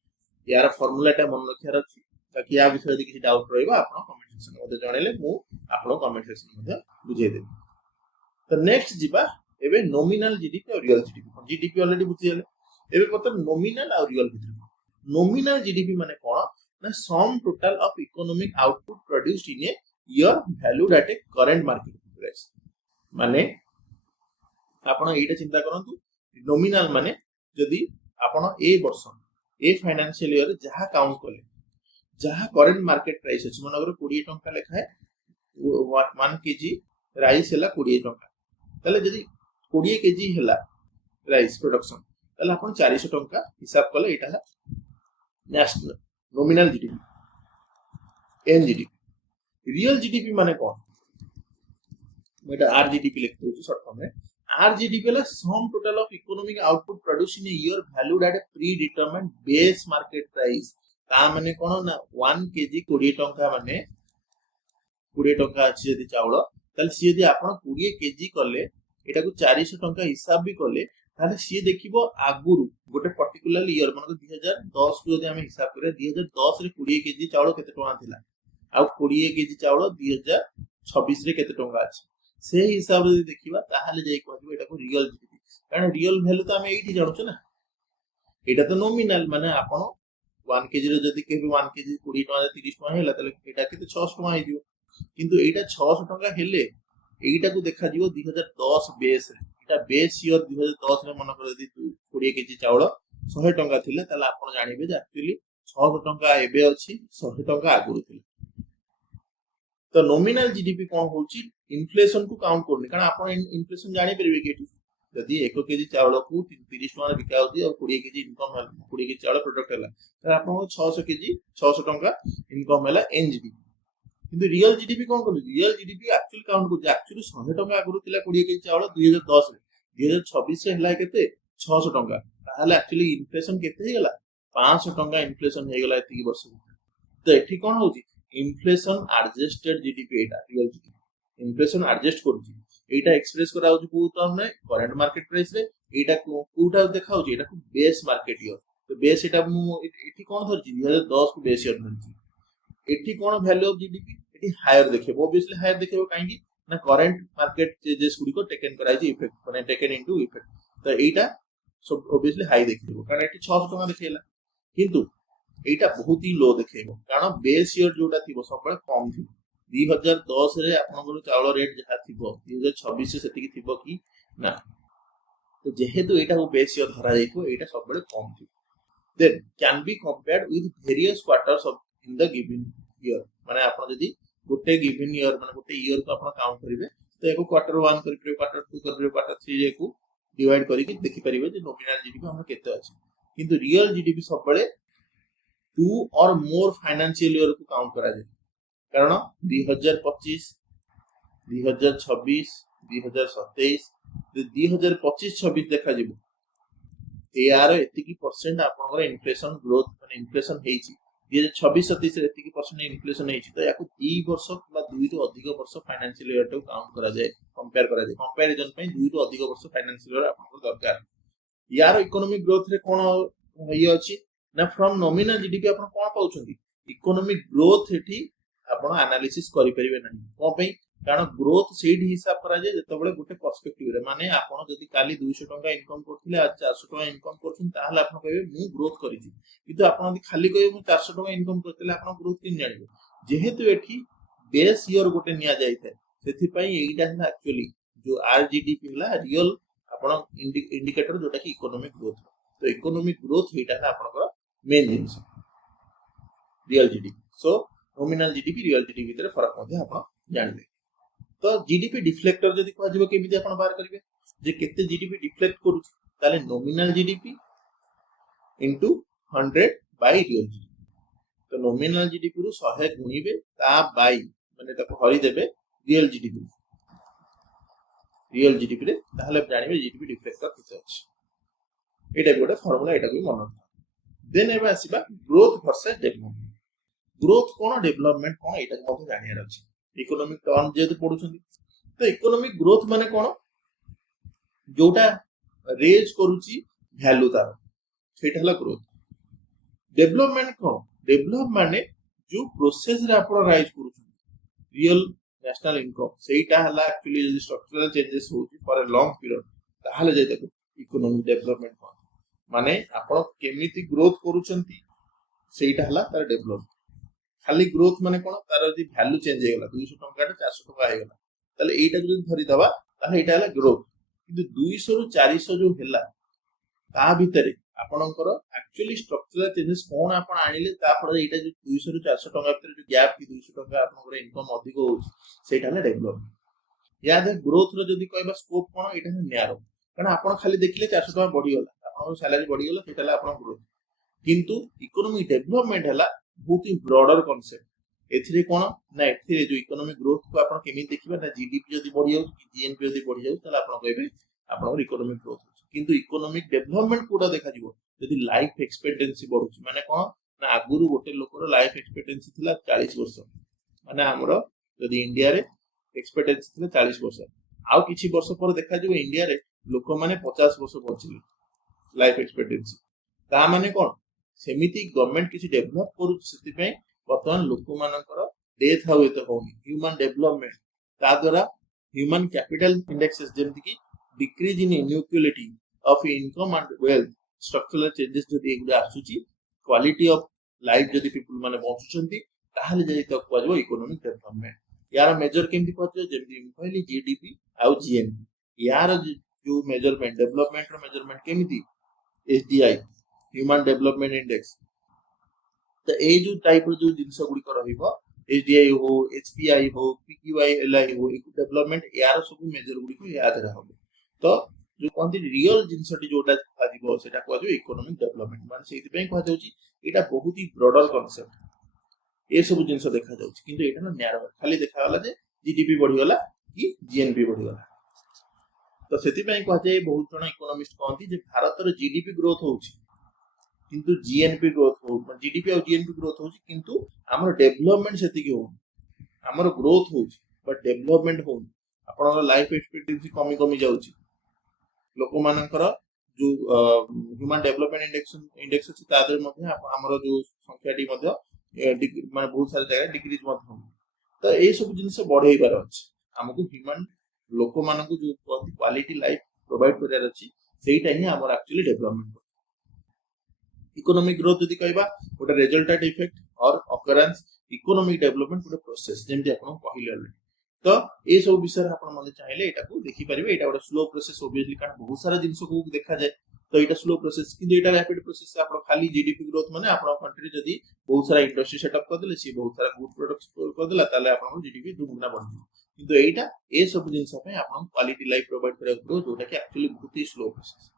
यार फार्मूला टा मन रखियार अछि ताकि या विषय यदि किछ डाउट रहइबो आपण कमेंट सेक्शन मध्ये जणेले मु आपण कमेंट सेक्शन मध्ये बुझाइ देबी तो नेक्स्ट जिबा एबे नॉमिनल जीडीपी और रियल जीडीपी जीडीपी ऑलरेडी बुझियले एबे पता नॉमिनल और रियल भितर नॉमिनल जीडीपी माने कोन ना सम total of economic output produced in a year valued at A current market price माने आपण एटा चिंता करंतु नॉमिनल माने जदी आपण ए वर्ष ए फाइनेंशियल ईयर जहा काउंट करले जहा करंट मार्केट प्राइस अछि मनगर 20 टंका लेखा है 1 केजी राइस हला 20 टंका तले जदी 20 केजी हला राइस प्रोडक्शन तले आपण 400 टंका हिसाब कले एटा है national nominal GDP NGDP real GDP माने कोन मेटा आरजीडीपी लिखतो छु शॉर्ट फॉर्म में आरजीडीपी ला sum total of economic output produce in a year valued at a predetermined base market price ता माने कोन ना 1 केजी 20 टंका माने 20 टंका अछि यदि चावल ताले सी यदि आपण 20 केजी करले एटा को 400 टंका हिसाब भी करले ताले सी देखिबो आगुरु गोटे पर्टिकुलर ईयर माने 2010 को यदि हम हिसाब करे 2010 रे 20 केजी चावल केते टंका थिला आ 20 केजी चावल 2026 रे केते टंका अछि से हिसाब रे देखिबा ताहाले जाई कहबो एटा को रियल जीडीपी कारण रियल वैल्यू तो हम एठी जानु छ ना एटा तो नॉमिनल माने आपण 1 केजी रे जदी केबे 1 केजी 20 टंका 30 टंका हेला ताले एटा केते 600 टंका हे दियो किंतु एटा 600 टंका हेले एटा को देखा दियो 2010 बेस रे एटा बेस ईयर 2010 रे मन कर यदि 20 केजी चावल 100 टंका थिले ताले आपण जानिबे जे एक्चुअली 600 टंका एबे अछि 100 टंका आगुरु थिले तो नॉमिनल जीडीपी कोन होची इन्फ्लेशन को काउंट करनी कारण आपण इन्फ्लेशन जानि परबे कि एठी यदि 1 केजी चावल को 30 टंका बिका होती और 20 केजी इनकम 20 केजी चावल प्रोडक्ट हला त आपण 600 केजी 600 टंका इनकम हला एनजीडीपी किंतु रियल जीडीपी कोन करली रियल जीडीपी एक्चुअल काउंट को एक्चुअली 100 टंका आगुरु थिला 20 केजी चावल 2010 रे 2026 रे हला केते 600 टंका ताहाले एक्चुअली इन्फ्लेशन केते हे गला 500 टंका इन्फ्लेशन हे गला एती वर्ष तो एठी कोन होची इन्फ्लेशन एडजस्टेड जीडीपी एटा रियल जीडीपी इन्फ्लेशन एडजस्ट करूची एटा एक्सप्रेस करा होची को टर्म में करंट मार्केट प्राइस रे एटा कोटा देखा होची एटा को बेस मार्केट ईयर तो बेस एटा मु एठी कोन धरची 2010 को बेस ईयर धरची एठी कोन वैल्यू ऑफ जीडीपी एठी हायर देखेबो ऑब्वियसली हायर देखेबो काहेकि ना करंट मार्केट चेंजेस गुडी को टेकन कराई जी इफेक्ट माने टेकन इनटू इफेक्ट तो एटा सब ऑब्वियसली हाई देखेबो कारण एठी 600 टका देखेला किंतु एटा बहुत ही लो देखेबो कारण बेस ईयर जोटा थिबो सबले कम थिबो 2010 रे आपनकर चावल रेट जहा थिबो 2026 से सेति थिबो कि ना तो जेहेतु एटा को बेस ईयर धरा जाइतो एटा सबले कम थिबो then can be compared with various quarters of in the given year माने आपन जदी गोटे गिवन ईयर माने गोटे ईयर को आपन काउंट करिवे तो एको क्वार्टर 1 करिवे क्वार्टर 2 करिवे क्वार्टर 3 को डिवाइड करिके देखि परिबे जे नॉमिनल जीडीपी हम केते अछि किंतु रियल जीडीपी सबले टू और मोर फाइनेंशियल ईयर को काउंट करा जाए कारण 2025 2026 2027 2025-26 देखा जिवो यार एतिकी परसेंट आपनकर इन्फ्लेशन ग्रोथ माने इन्फ्लेशन हेची 2026-27 रे एतिकी परसेंट इन्फ्लेशन हेची तो याको 2 वर्ष बा 2 रु अधिक वर्ष फाइनेंशियल ईयर को काउंट करा जाए कंपैरिजन पे 2 रु अधिक वर्ष फाइनेंशियल ईयर आपनकर दरकार यार इकोनॉमिक ग्रोथ रे कोन ये अछि ना फ्रॉम नॉमिनल जीडीपी आपन कोन पाउछंती इकोनॉमिक ग्रोथ एठी आपन एनालिसिस करि परिबे नाही को पई कारण ग्रोथ सेड हिसाब करा जाय जतबेले गोटे पर्सपेक्टिव रे माने आपन जदी काली 200 टका इनकम करथिले आज 400 टका इनकम करछन ताहले आपन कहबे मु ग्रोथ करिछि किंतु आपन जदी खाली कहबे मु 400 टका इनकम करथिले आपन ग्रोथ किन जानिबे जेहेतु एठी बेस ईयर गोटे निया जाय थाए सेथि पई एइटा है एक्चुअली जो आरजीडीपी हला रियल आपन इंडिकेटर जोटा कि इकोनॉमिक ग्रोथ तो इकोनॉमिक ग्रोथ एइटा है आपनकर मेन जिंस real GDP so nominal GDP real GDP भितर फरक मध्ये आपन जानबे तो जीडीपी डिफ्लेक्टर जदी कहै जेबो केमिति आपण बाहर करिवे जे केते जीडीपी डिफ्लेक्ट करूची ताले nominal GDP into 100 by real GDP तो नॉमिनल जीडीपी रु 100 गुणिबे ता बाय माने ताको हरि देबे रियल जीडीपी रे ताहले जानिबे जीडीपी डिफ्लेक्टर किते अछि एटा गोटे फार्मूला एटा को मन रखता देन एबे आसीबा ग्रोथ वर्सेस डेवलपमेंट ग्रोथ कोन डेवलपमेंट कोन एटा मध्ये जानियार अछि इकोनॉमिक टर्म जेतु पढुछंती तो इकोनॉमिक ग्रोथ माने कोन जोटा रेज करूची वैल्यू तार सेटा हला ग्रोथ डेवलपमेंट कोन डेवलप माने जो प्रोसेस रे आपण राइज करूछंती रियल नेशनल इनकम सेटा हला एक्चुअली जदी स्ट्रक्चरल चेंजेस होची फॉर अ लॉन्ग पीरियड ताहले जे देखो इकोनॉमिक डेवलपमेंट कोन माने आपण केमिति ग्रोथ करूछंती सेटा हला तार डेवलप खाली ग्रोथ माने कोन तार जदी वैल्यू चेंज हे गला 200 टका 400 टका हे गला ताले एटा जदी धरि दबा ताले एटा हला ग्रोथ किंतु 200 रु 400 जो हेला ता भितरे आपनकर एक्चुअली स्ट्रक्चरल चेंजेस कोन आपण आनिले ता पर एटा जो 200 रु 400 टका भितरे जो गैप की 200 टका आपनकर इनकम अधिक होउची सेटा हला डेवलप याद है ग्रोथ रो जदी कहबा स्कोप कोन एटा है न्यारो कारण आपण खाली देखिले 400 टका बढ़ी गला आपन सैलरी बढ़ी गला सेटा हला आपण ग्रोथ किंतु इकोनॉमिक डेवलपमेंट हला बहुत ही ब्रॉडर कांसेप्ट एथिरे कोन ना एथिरे जो इकोनॉमिक ग्रोथ को आपण केमि देखिबा ना जीडीपी जदी बढ़ी जाउ जीएनपी जदी बढ़ी जाउ तले आपण कहबे आपण इकोनॉमिक ग्रोथ किंतु इकोनॉमिक डेवलपमेंट कोडा देखा जिवो जदी लाइफ एक्सपेक्टेंसी बढ़ुची माने कोन ना आगुरु गोटे लोकर लाइफ एक्सपेक्टेंसी थिला 40 वर्ष माने हमरो जदी इंडिया रे एक्सपेक्टेंसी थिला 40 वर्ष आउ किछि वर्ष पर देखा जिवो इंडिया रे लोक माने 50 वर्ष बचिले लाइफ एक्सपेक्टेंसी ता माने कोन सेमिति गवर्नमेंट किछि डेवलप करू सेति पे वर्तमान लोक मानकर डेथ हाउ एतो होनी ह्यूमन डेवलपमेंट ता द्वारा ह्यूमन कैपिटल इंडेक्सेस जेमति कि decrease in inequality of income and wealth structural changes जदी एगुडा आसुची क्वालिटी ऑफ लाइफ जदी पीपल माने बंचुचंती ताहाले जदी तो कहबो इकोनॉमिक डेवलपमेंट यार मेजर केमति कहतो जेमति कहली जीडीपी आउ जीएनपी यार जो मेजरमेंट डेवलपमेंट रो मेजरमेंट केमति एसडीआई ह्यूमन डेवलपमेंट इंडेक्स तो ए जो टाइप रो जो जिंस गुडी को रहिबो एसडीआई हो एचपीआई हो पीक्यूआईएलआई हो एक डेवलपमेंट यार सब मेजर गुडी को याद रहबो तो जो कोनती रियल जिंसटी जोटा आजिबो सेटा को जो इकोनॉमिक डेवलपमेंट माने सेति पे कह जाउची एटा बहुत ही ब्रॉडर कांसेप्ट ए सब जिंस देखा जाउची किंतु एटा ना न्यारो खाली देखा वाला जे जीडीपी बढ़ी गला कि जीएनपी बढ़ी गला तो सेति पे कह जाय बहुत जण इकोनॉमिस्ट कहंती जे भारत रो जीडीपी ग्रोथ होउची किंतु जीएनपी ग्रोथ हो जीडीपी और जीएनपी ग्रोथ हो किंतु हमर डेवलपमेंट सेति के हो हमर ग्रोथ हो बट डेवलपमेंट हो आपन लाइफ एक्सपेक्टेंसी कमी कमी जाउची लोक मानकर जो ह्यूमन डेवलपमेंट इंडेक्स अछि तादर मध्ये हमर जो संख्याटी मध्ये माने बहुत सारे जगह डिक्रीज मध्ये हो तो ए सब जिंस बढ़ाई बार अछि हमकु ह्यूमन लोक मानकु जो क्वालिटी लाइफ प्रोवाइड करियार अछि सेइटा ही हमर एक्चुअली डेवलपमेंट इकोनॉमिक ग्रोथ जदी कहबा गोटे रिजल्टेंट इफेक्ट और ऑकरेंस इकोनॉमिक डेवलपमेंट गोटे प्रोसेस जेमति आपण कहिले अलरेडी तो ए सब विषय आपण माने चाहिले एटा को देखि परिबे एटा गोटे स्लो प्रोसेस ऑब्वियसली कारण बहुत सारा जिंस को देखा जाय तो एटा स्लो प्रोसेस कि एटा रैपिड प्रोसेस से आपण खाली जीडीपी ग्रोथ माने आपण कंट्री जदी बहुत सारा इंडस्ट्री सेटअप कर देले सी बहुत सारा गुड प्रोडक्ट्स कर देला ताले आपण जीडीपी दुगुना बढ़ जाय किंतु एटा ए सब जिंस पे आपण क्वालिटी लाइफ प्रोवाइड करे जोटा कि एक्चुअली बहुत ही स्लो प्रोसेस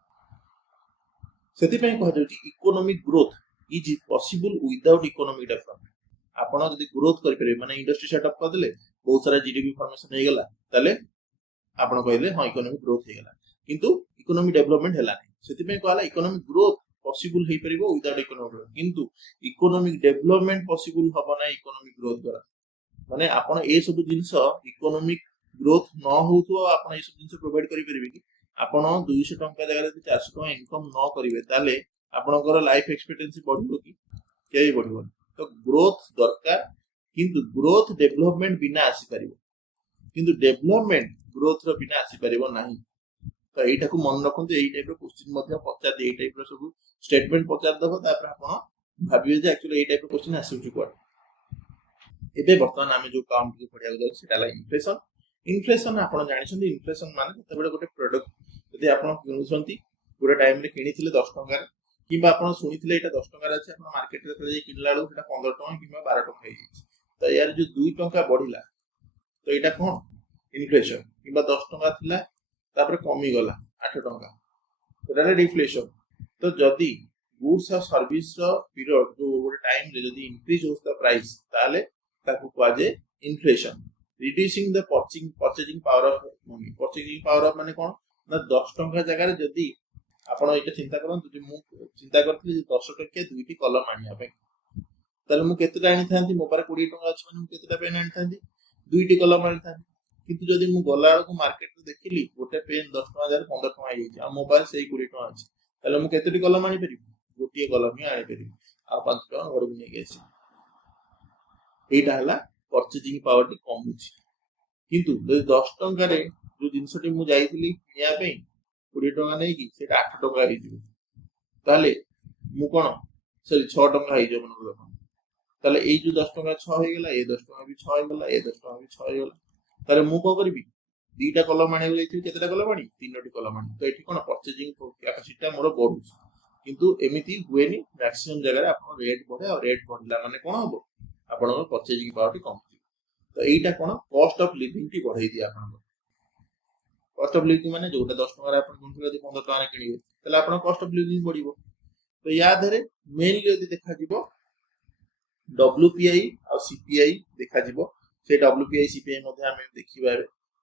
सेति पे कह जाउची economic growth is possible without economic development आपण जदि ग्रोथ करि परिबे माने इंडस्ट्री सेटअप कर देले बहुत सारा जीडीपी फॉर्मेशन हो गला ताले आपण कहले हां इकोनॉमिक ग्रोथ हो गला किंतु इकोनॉमिक डेवलपमेंट हला नै सेति पे कहला इकोनॉमिक ग्रोथ पॉसिबल हे परिबो विदाउट इकोनॉमिक किंतु इकोनॉमिक डेवलपमेंट पॉसिबल हबो ना इकोनॉमिक ग्रोथ द्वारा माने आपण ए सब जिंस इकोनॉमिक ग्रोथ न होतो आपण ए सब जिंस प्रोवाइड करि परिबे कि आपण 200 टंका जगह 400 टंका इनकम न करिवे ताले आपनकर लाइफ एक्सपेक्टेंसी बढ़िबो कि केही बढ़िबो तो ग्रोथ दरकार किंतु ग्रोथ डेवलपमेंट बिना आसी परिबो किंतु डेवलपमेंट ग्रोथ रो बिना आसी परिबो नाही तो एटा को मन रखंतु एई टाइप रो क्वेश्चन मध्ये पचार दे एई टाइप रो सब स्टेटमेंट पचार दबो तापर आपण भाबियो जे एक्चुअली एई टाइप रो क्वेश्चन आसी छु कोड एबे वर्तमान आमे जो काउंट के पढिया गयो सेटा ला इन्फ्लेशन इन्फ्लेशन आपण जानि इन्फ्लेशन माने तबेले गोटे प्रोडक्ट यदि आपण किनुछंती गोटे टाइम रे किनिथिले 10 टंका किबा आपण सुनिथिले एटा 10 टंका अछि आपण मार्केट रे तले किनला लो सेटा 15 टंका किबा 12 टंका हे छि तो यार जो 2 टंका बढ़िला तो एटा कोन इन्फ्लेशन किबा 10 टंका थिला तापर कमी गला 8 टंका सेटा डिफ्लेशन तो जदी गुड्स और सर्विस रो पीरियड जो गोटे टाइम रे जदी इंक्रीज होता प्राइस ताले ताकू को जे inflation reducing the purchasing power of money purchasing power of माने कोन ना 10 टंका जगह रे जदी आपण एटा चिंता करन जे मु चिंता करथि जे 10 टंका दुईटी कलम आनिया पे ताले मु केतेटा आनी थांती मो पारे 20 टंका अछि माने मु केतेटा पेन आनी थांती दुईटी कलम आनी थांती किंतु जदी मु गला को मार्केट रे देखिली गोटे पेन 10 टंका जरे 15 टंका आइ आ मो पारे सेही 20 टंका अछि ताले मु केतेटी कलम आनी परिबी गोटिए कलम ही आनी परिबी आ 5 टंका घर को नै गेसी एटा हला परचेजिंग पावर टी कम अछि किंतु जदी 10 टंका रे जो जिंसटी मु जाईतिली किया पे 20 टंका नै कि सेटा 8 टंका हि जिवो ताले मु कोन सॉरी 6 टंका हि जो मन देखो ताले ए जो 10 टंका 6 हे गेला ए 10 टंका भी 6 हे गेला ए 10 टंका भी 6 हे गेला ताले मु को करबी दीटा कलम आने जाईति केतेटा कलम आनी तीनोटी कलम आनी तो एठी कोन परचेजिंग कैपेसिटी मोर बढ़ु किंतु एमिति हुएनी मैक्सिमम जगह रे आपण रेट बढ़े और रेट बढ़ला माने कोन हबो आपण परचेजिंग पावर टी कम तो एटा कोन कॉस्ट ऑफ लिविंग टी बढ़ाई दिया आपण कॉस्ट ऑफ लिविंग माने जोटा 10 टका रे आपण कोन यदि 15 टका रे किनिबे तले आपण कॉस्ट ऑफ लिविंग बढ़िबो तो या धरे मेनली यदि देखा जिवो डब्ल्यूपीआई और सीपीआई देखा जिवो से डब्ल्यूपीआई सीपीआई मध्ये हम देखिबा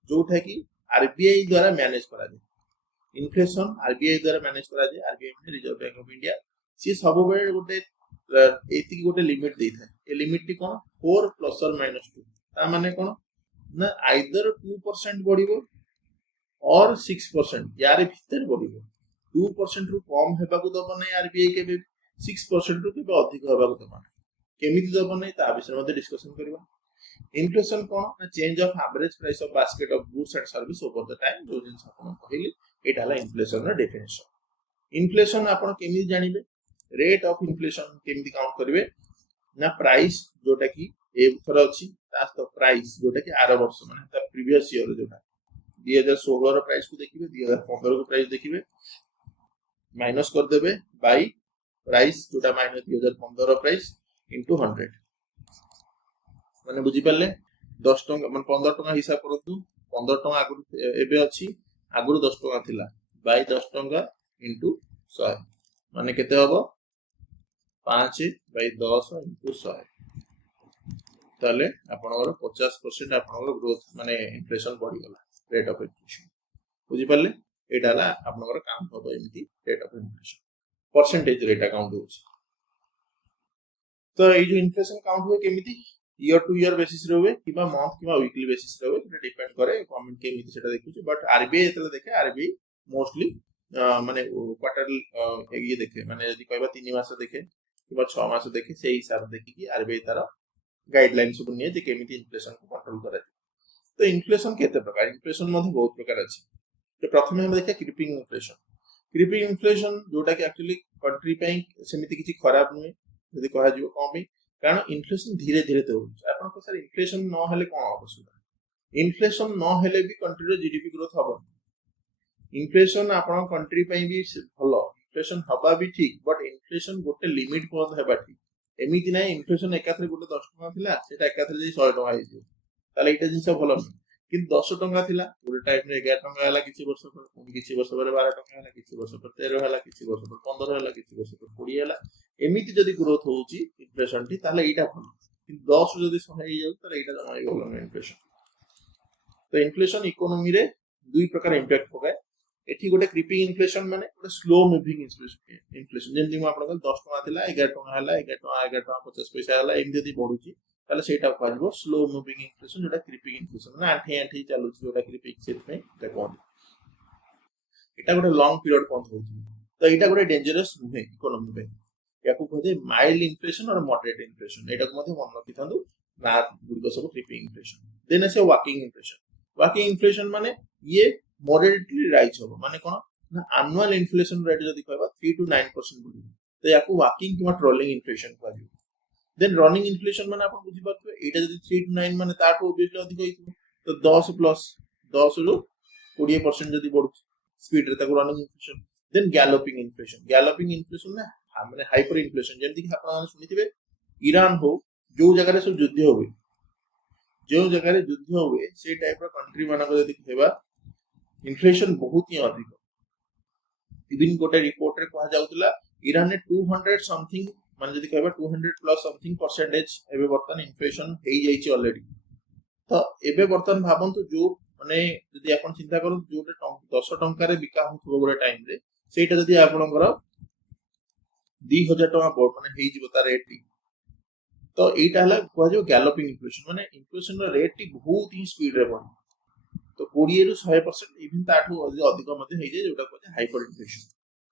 जोटा कि आरबीआई द्वारा मैनेज करा जाय इन्फ्लेशन आरबीआई द्वारा मैनेज करा जाय आरबीआई माने रिजर्व बैंक ऑफ इंडिया सी सब बेले गोटे एति गोटे लिमिट देई थाए ए लिमिट टी कोन 4 प्लस और माइनस 2 ता माने कोन ना आइदर 2% बढ़िबो और 6% यार भीतर बढ़िबो 2% रु कम हेबा को दबो नै आरबीआई के 6% रु के अधिक हेबा को दबो केमिति दबो नै ता विषय मध्ये डिस्कशन करबा इन्फ्लेशन कोन ना change of average price of basket of goods and service over the time जो जिंस आपण कहली एटा हला इन्फ्लेशन रा डेफिनेशन इन्फ्लेशन आपण केमिति जानिबे रेट ऑफ इन्फ्लेशन केमिति काउंट करिवे ना प्राइस जोटा कि ए थर अछि तास तो प्राइस जोटा कि आरो वर्ष माने ता प्रीवियस ईयर जोटा 2016 रो प्राइस को देखिबे 2015 रो प्राइस देखिबे माइनस कर देबे बाय प्राइस जोटा माइनस 2015 रो प्राइस इनटू 100 माने बुझी पाले 10 टका माने 15 टका हिसाब करतु 15 टका आगु एबे अछि आगु 10 टका थिला बाय 10 टका इनटू 100 माने केते हबो 5 बाय 10 इनटू 100 ताले आपनकर 50% आपनकर ग्रोथ माने इन्फ्लेशन बढ़ी गला रेट ऑफ इन्फ्लेशन बुझी पाले एटा ला आपनकर काउंट होबो एमिति rate of inflation percentage rate count होछि तो ए जो इन्फ्लेशन काउंट हुए केमिति ईयर टू ईयर बेसिस रे हुए किबा मंथ किबा वीकली बेसिस रे हुए सेटा डिपेंड करे गवर्नमेंट केमिति सेटा देखुछि बट आरबीआई एतले देखे आरबीआई मोस्टली माने क्वार्टर ये देखे माने यदि कहबा 3 मास देखे किबा 6 मास देखे सेही हिसाब देखि कि आरबीआई तार गाइडलाइन सब निये जे केमिति इन्फ्लेशन को कंट्रोल करे तो इन्फ्लेशन केते प्रकार इन्फ्लेशन मध्ये बहुत प्रकार अछि तो प्रथमे हम देखा क्रीपिंग इन्फ्लेशन जोटा कि एक्चुअली कंट्री पई सेमिति किछि खराब नुए यदि कहा जिवो कोन कारण इन्फ्लेशन धीरे धीरे तो आपन को सर इन्फ्लेशन न हेले कोन अवश्य इन्फ्लेशन न हेले भी कंट्री रो जीडीपी ग्रोथ हबो इन्फ्लेशन आपन कंट्री पई भी भलो इन्फ्लेशन हबा भी ठीक बट इन्फ्लेशन गोटे लिमिट पर हेबा ठीक एमिति नै इन्फ्लेशन एकाथरे गोटे 10 टका थिला सेटा एकाथरे जे 100 टका आइ जिवो ताले एटा जिंस भलो କିନ୍ତୁ 10 ଟଙ୍କା ଥିଲା ଗୋଟେ ଟାଇମ୍ ରେ 11 ଟଙ୍କା ହେଲା କିଛି ବର୍ଷ ପରେ, ପୁଣି କିଛି ବର୍ଷ ପରେ 12 ଟଙ୍କା ହେଲା, କିଛି ବର୍ଷ ପରେ 13 ହେଲା, କିଛି ବର୍ଷ ପରେ 15 ହେଲା, କିଛି ବର୍ଷ ପରେ 20 ହେଲା। ଏମିତି ଯଦି ଗ୍ରୋଥ ହଉଛି ଇନଫ୍ଲେସନ ଟି ତାହେଲେ ଏଇଟା ଭଲ, କିନ୍ତୁ 10 ଯଦି 100 ହେଇଯାଉଛି ତାହେଲେ ଏଇଟା ଜମା ଭଲ ନୁହେଁ ଇନଫ୍ଲେସନ। ତ ଇନଫ୍ଲେସନ ଇକୋନୋମି ରେ ଦୁଇ ପ୍ରକାର ଇମ୍ପାକ୍ଟ ପକାଏ। ଏଠି ଗୋଟେ କ୍ରିपिଂ ଇନଫ୍ଲେସନ ମାନେ ଗୋଟେ ସ୍ଲୋ ମୁଭିଂ ଇନଫ୍ଲେସନ, ଯେମିତି ମୁଁ ଆପଣଙ୍କୁ 10 ଟଙ୍କା ଥିଲା 11 ଟଙ୍କା ହେଲା, 11 ଟଙ୍କା 50 ପଇସା ହେଲା, ଏମିତି ଯଦି ବଢୁଛି ତାହେଲେ ସେଇଟା କୁହାଯିବ ସ୍ଲୋ ମୁଭିଂ ଇନଫ୍ଲେସନ, ଯୋଉଟା କ୍ରିपिଂ ଇନଫ୍ଲେସନ ମାନେ ଆଣ୍ଠି ଆଣ୍ଠି ଚାଲୁଛି, ଯୋଉଟା କ୍ରିपिଂ ସେଥିପାଇଁ ଏଟା କୁହନ୍ତି। ଏଟା ଗୋଟେ ଲଙ୍ଗ ପିରିୟଡ ବନ୍ଦ ହଉଛି, ତ ଏଇଟା ଗୋଟେ ଡେଞ୍ଜରସ୍ ନୁହେଁ ଇକୋନୋମି ପାଇଁ। याकू कहते माइल्ड इन्फ्लेशन और मॉडरेट इन्फ्लेशन, एटा को मध्ये मन रखिथांतु ना गुडिक सब क्रीपिंग इन्फ्लेशन। देन असे वाकिंग इन्फ्लेशन। वाकिंग इन्फ्लेशन माने ये मॉडरेटली राइज हो, माने कोन ना एनुअल इन्फ्लेशन रेट जदी कहबा 3 to 9% बुझी, तो याकू वाकिंग किबा ट्रोलिंग इन्फ्लेशन कहबो। देन रनिंग इन्फ्लेशन माने आपण बुझी पाथबे, एटा जदी 3 to 9 माने ताठो ओबियसली अधिक होइथो, तो 10 प्लस 10 रु 20% जदी बढ़ु स्पीड रे ताको running inflation. Then galloping inflation. Galloping inflation ना माने हाइपर इन्फ्लेशन, जेमति कि आपण सुनिथिबे ईरान हो जो जगह रे सब युद्ध होवे, जो जगह रे युद्ध होवे से टाइप रो कंट्री मानक जदी कहबा इन्फ्लेशन बहुत ही अधिक। इवन गोटे रिपोर्ट रे कहा जाउतला ईरान ने 200 समथिंग माने जदी कहबा 200 प्लस समथिंग परसेंटेज एबे बर्तन इन्फ्लेशन हेई जाईची ऑलरेडी। तो एबे बर्तन भाबंतु जो माने जदी आपण चिंता करू जोटे 10 टंका रे बिका होथबो गोटे टाइम रे, सेटा जदी आपणकर 2000 टका माने हेई जिवो ता रेट टी, तो एटा हला कह जो गैलोपिंग इन्फ्लेशन, माने इन्फ्लेशन रो रेट टी बहुत ही स्पीड रे बढ़ी, तो 20 रु 100% इवन ताठू अधिक मध्ये हेई जे, जोटा कहते हाइपर इन्फ्लेशन।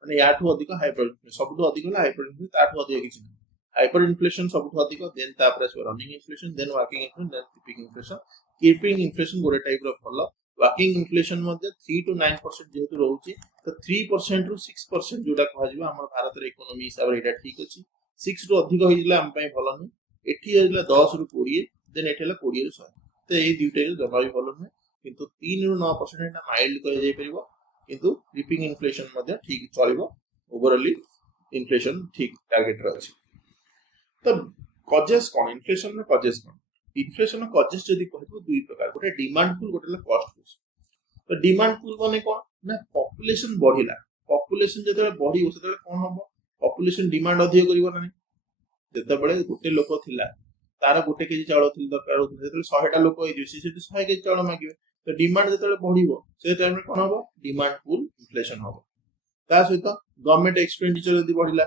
माने याठू अधिक हाइपर इन्फ्लेशन, सबटू अधिक होला हाइपर इन्फ्लेशन, ताठू अधिक किछि नै। हाइपर इन्फ्लेशन सबटू अधिक, देन तापर आसे running inflation, then working inflation, then keeping inflation. Keeping inflation गोटे टाइप रो भलो। वर्किंग इन्फ्लेशन मध्ये 3 to 9% जेहेतु रहउची, तो 3% रु 6% जोटा कह जिवो हमर भारत रे इकोनॉमी हिसाब रे एटा ठीक अछि। 6 रु अधिक होइला हम पई भलो नै, एठी होइला 10 रु 20, देन एठी होला 20 रु 100, तो एई दुइटा जमा भी भलो नै, किंतु 3 रु 9% एटा माइल्ड कह जाय परिबो, किंतु कीपिंग इन्फ्लेशन मध्ये ठीक चलिबो। ओवरऑली इन्फ्लेशन ठीक टारगेट रे अछि। तो कॉजेस कोन इन्फ्लेशन रे कॉजेस कोन? इन्फ्लेशन कॉजेस जदी कहबो दुई प्रकार, गोटे डिमांड पुल, गोटे कॉस्ट पुल। तो डिमांड पुल माने कोन ना पॉपुलेशन बढ़िला, पॉपुलेशन जतले बढ़ी ओसतले कोन होबो, पॉपुलेशन डिमांड अधिक करिवो ना। जते बळे गोटे लोक थिला तार गोटे केजी चावल थिल दरकार होत, जतले 100 टा लोक होई दिसि सेति 100 केजी चावल मागिबे, तो डिमांड जतले बढ़िबो से टाइम रे कोन होबो, डिमांड पुल इन्फ्लेशन होबो। ता सहित गवर्नमेंट एक्सपेंडिचर जदी बढ़िला,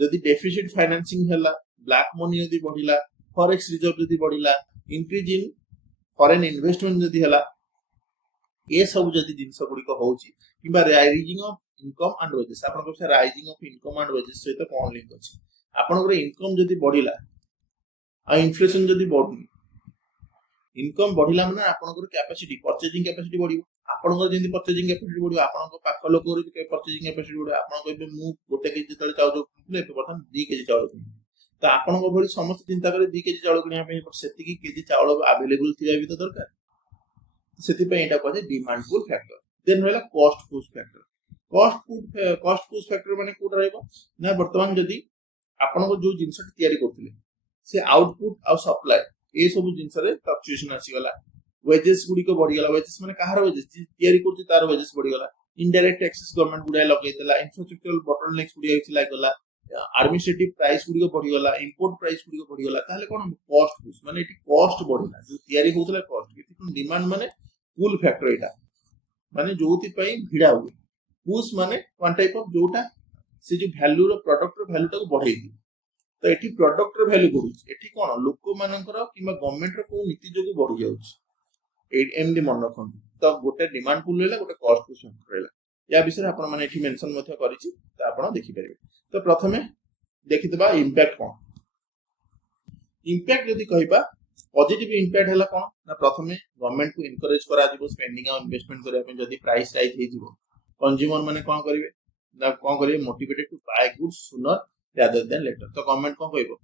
जदी डेफिसिट फाइनेंसिंग हैला, ब्लैक मनी जदी बढ़िला, फॉरेक्स रिजर्व जदी बढ़िला, इंक्रीज इन फॉरेन इन्वेस्टमेंट जदी हैला, ए सब जदी जिंस गुडी को होउची किबा rising of income and wages, आपन को से rising of income and wages सहित कोन लिंक अछि। आपन को इनकम जदी बढ़िला आ इन्फ्लेशन जदी बढ़ुनी, इनकम बढ़िला माने आपन को कैपेसिटी, परचेजिंग कैपेसिटी बढ़िबो, आपन को जेंति परचेजिंग कैपेसिटी बढ़िबो, आपन को पाख लोक रो परचेजिंग कैपेसिटी बढ़िबो। आपन को एबे मु गोटे केजी जतले चाउल किनले एबे बर्तन 2 केजी चाउल किन, तो आपन को भली समस्त चिंता करे 2 केजी चाउल किनिया पे सेति की केजी चाउल अवेलेबल थिया भी तो दरकार, सेति पे एटा कहै डिमांड पुल फैक्टर। देन होला cost push factor. Cost push factor माने कोड रहइबो ना, वर्तमान जदी आपन को जो जिंस तयारी करथिले से आउटपुट आ सप्लाई ए सब जिंस रे फ्लक्चुएशन आसी गला, वेजेस गुडी को बढ़ी गला, वेजेस माने कहार वेजेस तयारी करछि तार वेजेस बढ़ी गला, इनडायरेक्ट टैक्सेस गवर्नमेंट गुडा लगै देला, इंफ्रास्ट्रक्चरल बॉटलनेक्स गुडी आइछि लागला, एडमिनिस्ट्रेटिव प्राइस गुडी को बढ़ी गला, इंपोर्ट प्राइस गुडी को बढ़ी गला, ताले कोन कॉस्ट पुश माने एटी कॉस्ट बढ़िला, जो तयारी होतला कॉस्ट एटी डिमांड माने पुल फैक्टर एटा माने जोति पई भिडा हुए। पुश माने वन टाइप ऑफ जोटा से जो वैल्यू रो प्रोडक्ट रो वैल्यू टाको बढ़ाई दी, तो एठी प्रोडक्ट रो वैल्यू बढ़ुछि, एठी कोन लोक मानकर किबा गवर्नमेंट रो को नीति जोगु बढ़ी जाउछि, एमडी मन रखन। तो गोटे डिमांड पुल रहला, गोटे कॉस्ट पुश रहला, या विषय आपण माने एठी मेंशन मध्य करिछि, त आपण देखि परिबे। तो प्रथमे देखितबा इंपैक्ट कोन। इंपैक्ट यदि कहिबा पॉजिटिव इंपैक्ट हैला कोन ना, प्रथमे गवर्नमेंट को एनकरेज करा जिवो स्पेंडिंग आ इन्वेस्टमेंट करिया पे, जदि प्राइस राइज हे जिवो कंज्यूमर माने कोन करिवे ना, कोन करिवे motivated to buy goods sooner rather than later. तो गवर्नमेंट कोन कहइबो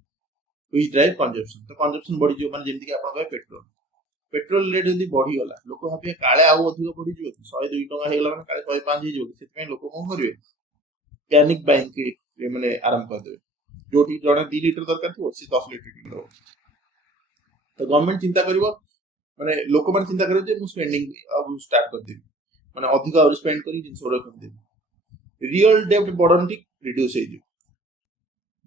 व्हिच ड्राइव कंजम्पशन, तो कंजम्पशन बढ़ी जिवो माने जेमति कि आपण कहबे पेट्रोल रेट यदि बढ़ी गला, लोक भाबिए काळे आउ अधिक बढ़ी जिवो, 102 टका हे गला माने काळे 105 हे जिवो, सेति लोक कोन करिवे पैनिक बाइंग के माने आरंभ कर देबे, जोठी जणे 2 लीटर दरकार थो से 10 लीटर किनो। तो गवर्नमेंट चिंता करिवो माने लोक माने चिंता करे जे मु स्पेंडिंग अब स्टार्ट कर देबी माने अधिक और स्पेंड करी जिंस ओरा कर देबी रियल डेब्ट बर्डन टी रिड्यूस हे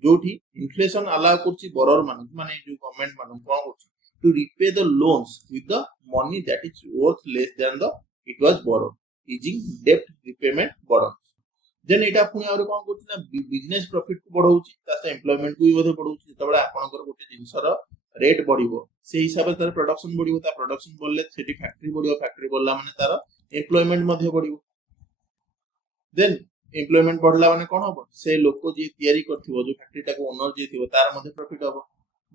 जोठी इन्फ्लेशन अलाउ करछि बरर मान माने जो गवर्नमेंट मान कोन करछि to repay the loans with the money that is worth less than the it was borrowed easing डेब्ट रिपेमेंट बर्डन देन एटा पुनी और कोन करछि ना बिजनेस प्रॉफिट को बढ़ौछि तासे एम्प्लॉयमेंट को भी बधे बढ़ौछि जेतबेला आपनकर गोटे जिंसर रेट बढ़िबो से हिसाब तार प्रोडक्शन बढ़िबो ता प्रोडक्शन बढ़ले सेठी फैक्ट्री बढ़िबो फैक्ट्री बढ़ला माने तार एम्प्लॉयमेंट मध्ये बढ़िबो देन एम्प्लॉयमेंट बढ़ला माने कोन हबो से लोक जे तयारी करथिबो जो फैक्ट्री टा को ओनर जे थिबो तार मध्ये प्रॉफिट हबो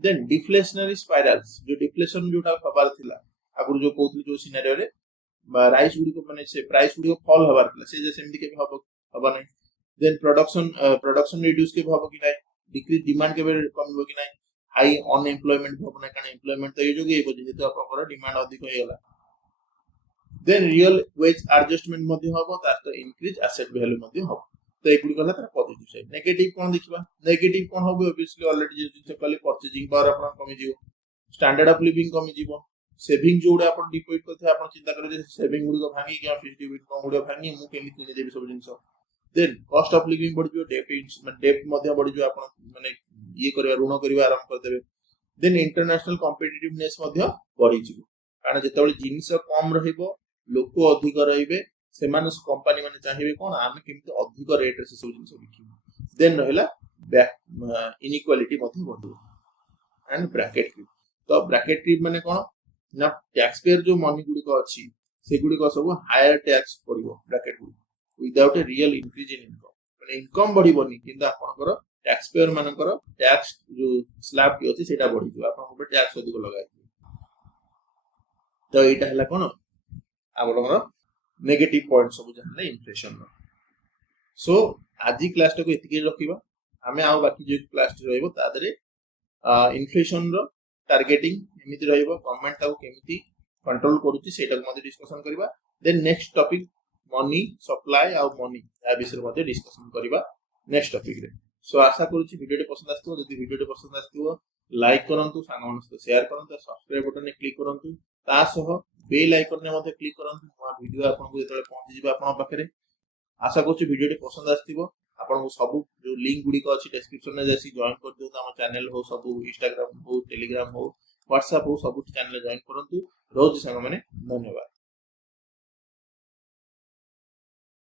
देन डिफ्लेशनरी स्पाइरल्स जो डिफ्लेशन जोटा हबार थिला आगुर जो कहथि जो सिनेरियो रे राइस गुडी को माने से प्राइस गुडी को फॉल हबार थिला से जे सेमति के हबो हबा नै देन प्रोडक्शन रिड्यूस के हबो कि नै डिक्रीज डिमांड के कमिबो कि नै हाई अनएम्प्लॉयमेंट हबो नै कारण एम्प्लॉयमेंट तो ये जोगे हे बजे तो आपनकर डिमांड अधिक होय गेला देन रियल वेज एडजस्टमेंट मध्ये हबो तातो इंक्रीज एसेट वैल्यू मध्ये हबो तो एगुडी कला तार पॉजिटिव साइड नेगेटिव कोन देखिबा नेगेटिव कोन हबो ऑब्वियसली ऑलरेडी जे कले परचेजिंग पावर आपन कमी जिवो स्टैंडर्ड ऑफ लिविंग कमी जिवो सेविंग जोडा आपन डिपॉजिट करथे आपन चिंता करे जे सेविंग गुडी को भांगी के फिक्स्ड डिपॉजिट को गुडी भांगी मु केमि किने देबी सब जिंस देन कॉस्ट ऑफ लिविंग बढ़ जो डेब्ट मध्ये बढ़ जो आपन माने ये करबा ऋण करबा आरंभ कर देबे देन इंटरनेशनल कॉम्पिटिटिवनेस मध्ये बढ़ी जिवो कारण जेतबेले जिंस कम रहिबो लोक अधिक रहिबे सेमान कंपनी माने चाहिबे कोन आमे केमते अधिक रेट रे से सब जिंस बिकिबो देन रहला इनइक्वालिटी मध्ये बढ़ो एंड ब्रैकेट क्रीप तो ब्रैकेट क्रीप माने कोन ना टैक्स पेयर जो मनी गुडी को अछि से गुडी को सब हायर टैक्स पड़िबो ब्रैकेट गुडी without a real increase in income माने इनकम बढ़िबोनी किंतु आपनकर टैक्स पेयर मानकर टैक्स जो स्लैब की अछि सेटा बढ़ि जो आपन ऊपर टैक्स अधिक लगाइ तो एटा हला कोन आपनकर नेगेटिव पॉइंट सब जानले इन्फ्लेशन रो सो आजि क्लास को एतिके रखिबा हमें आउ बाकी जो क्लास रहइबो तादरे इन्फ्लेशन रो टारगेटिंग एमिति रहइबो गवर्नमेंट ताको केमिति कंट्रोल करूची सेटा को मध्ये डिस्कशन करबा then next topic money supply और मनी या विषय मध्ये डिस्कशन करबा नेक्स्ट टॉपिक रे सो आशा करूची वीडियो पसंद आस्तो जदि वीडियो पसंद आस्तो लाइक करंतु सांगन सहित शेयर करंतु सब्सक्राइब बटन ने क्लिक करंतु ता सह बेल आइकन ने मध्ये क्लिक करंतु मोर वीडियो आपन को जेतले पहुंची जिबा आपन पाखरे आशा करूची वीडियो पसंद आस्तिबो आपन को सब जो लिंक गुडी को अछि डिस्क्रिप्शन में जैसी जॉइन कर दियो हम चैनल हो सब इंस्टाग्राम हो टेलीग्राम हो व्हाट्सएप हो सब चैनल जॉइन करंतु रोज संग माने धन्यवाद।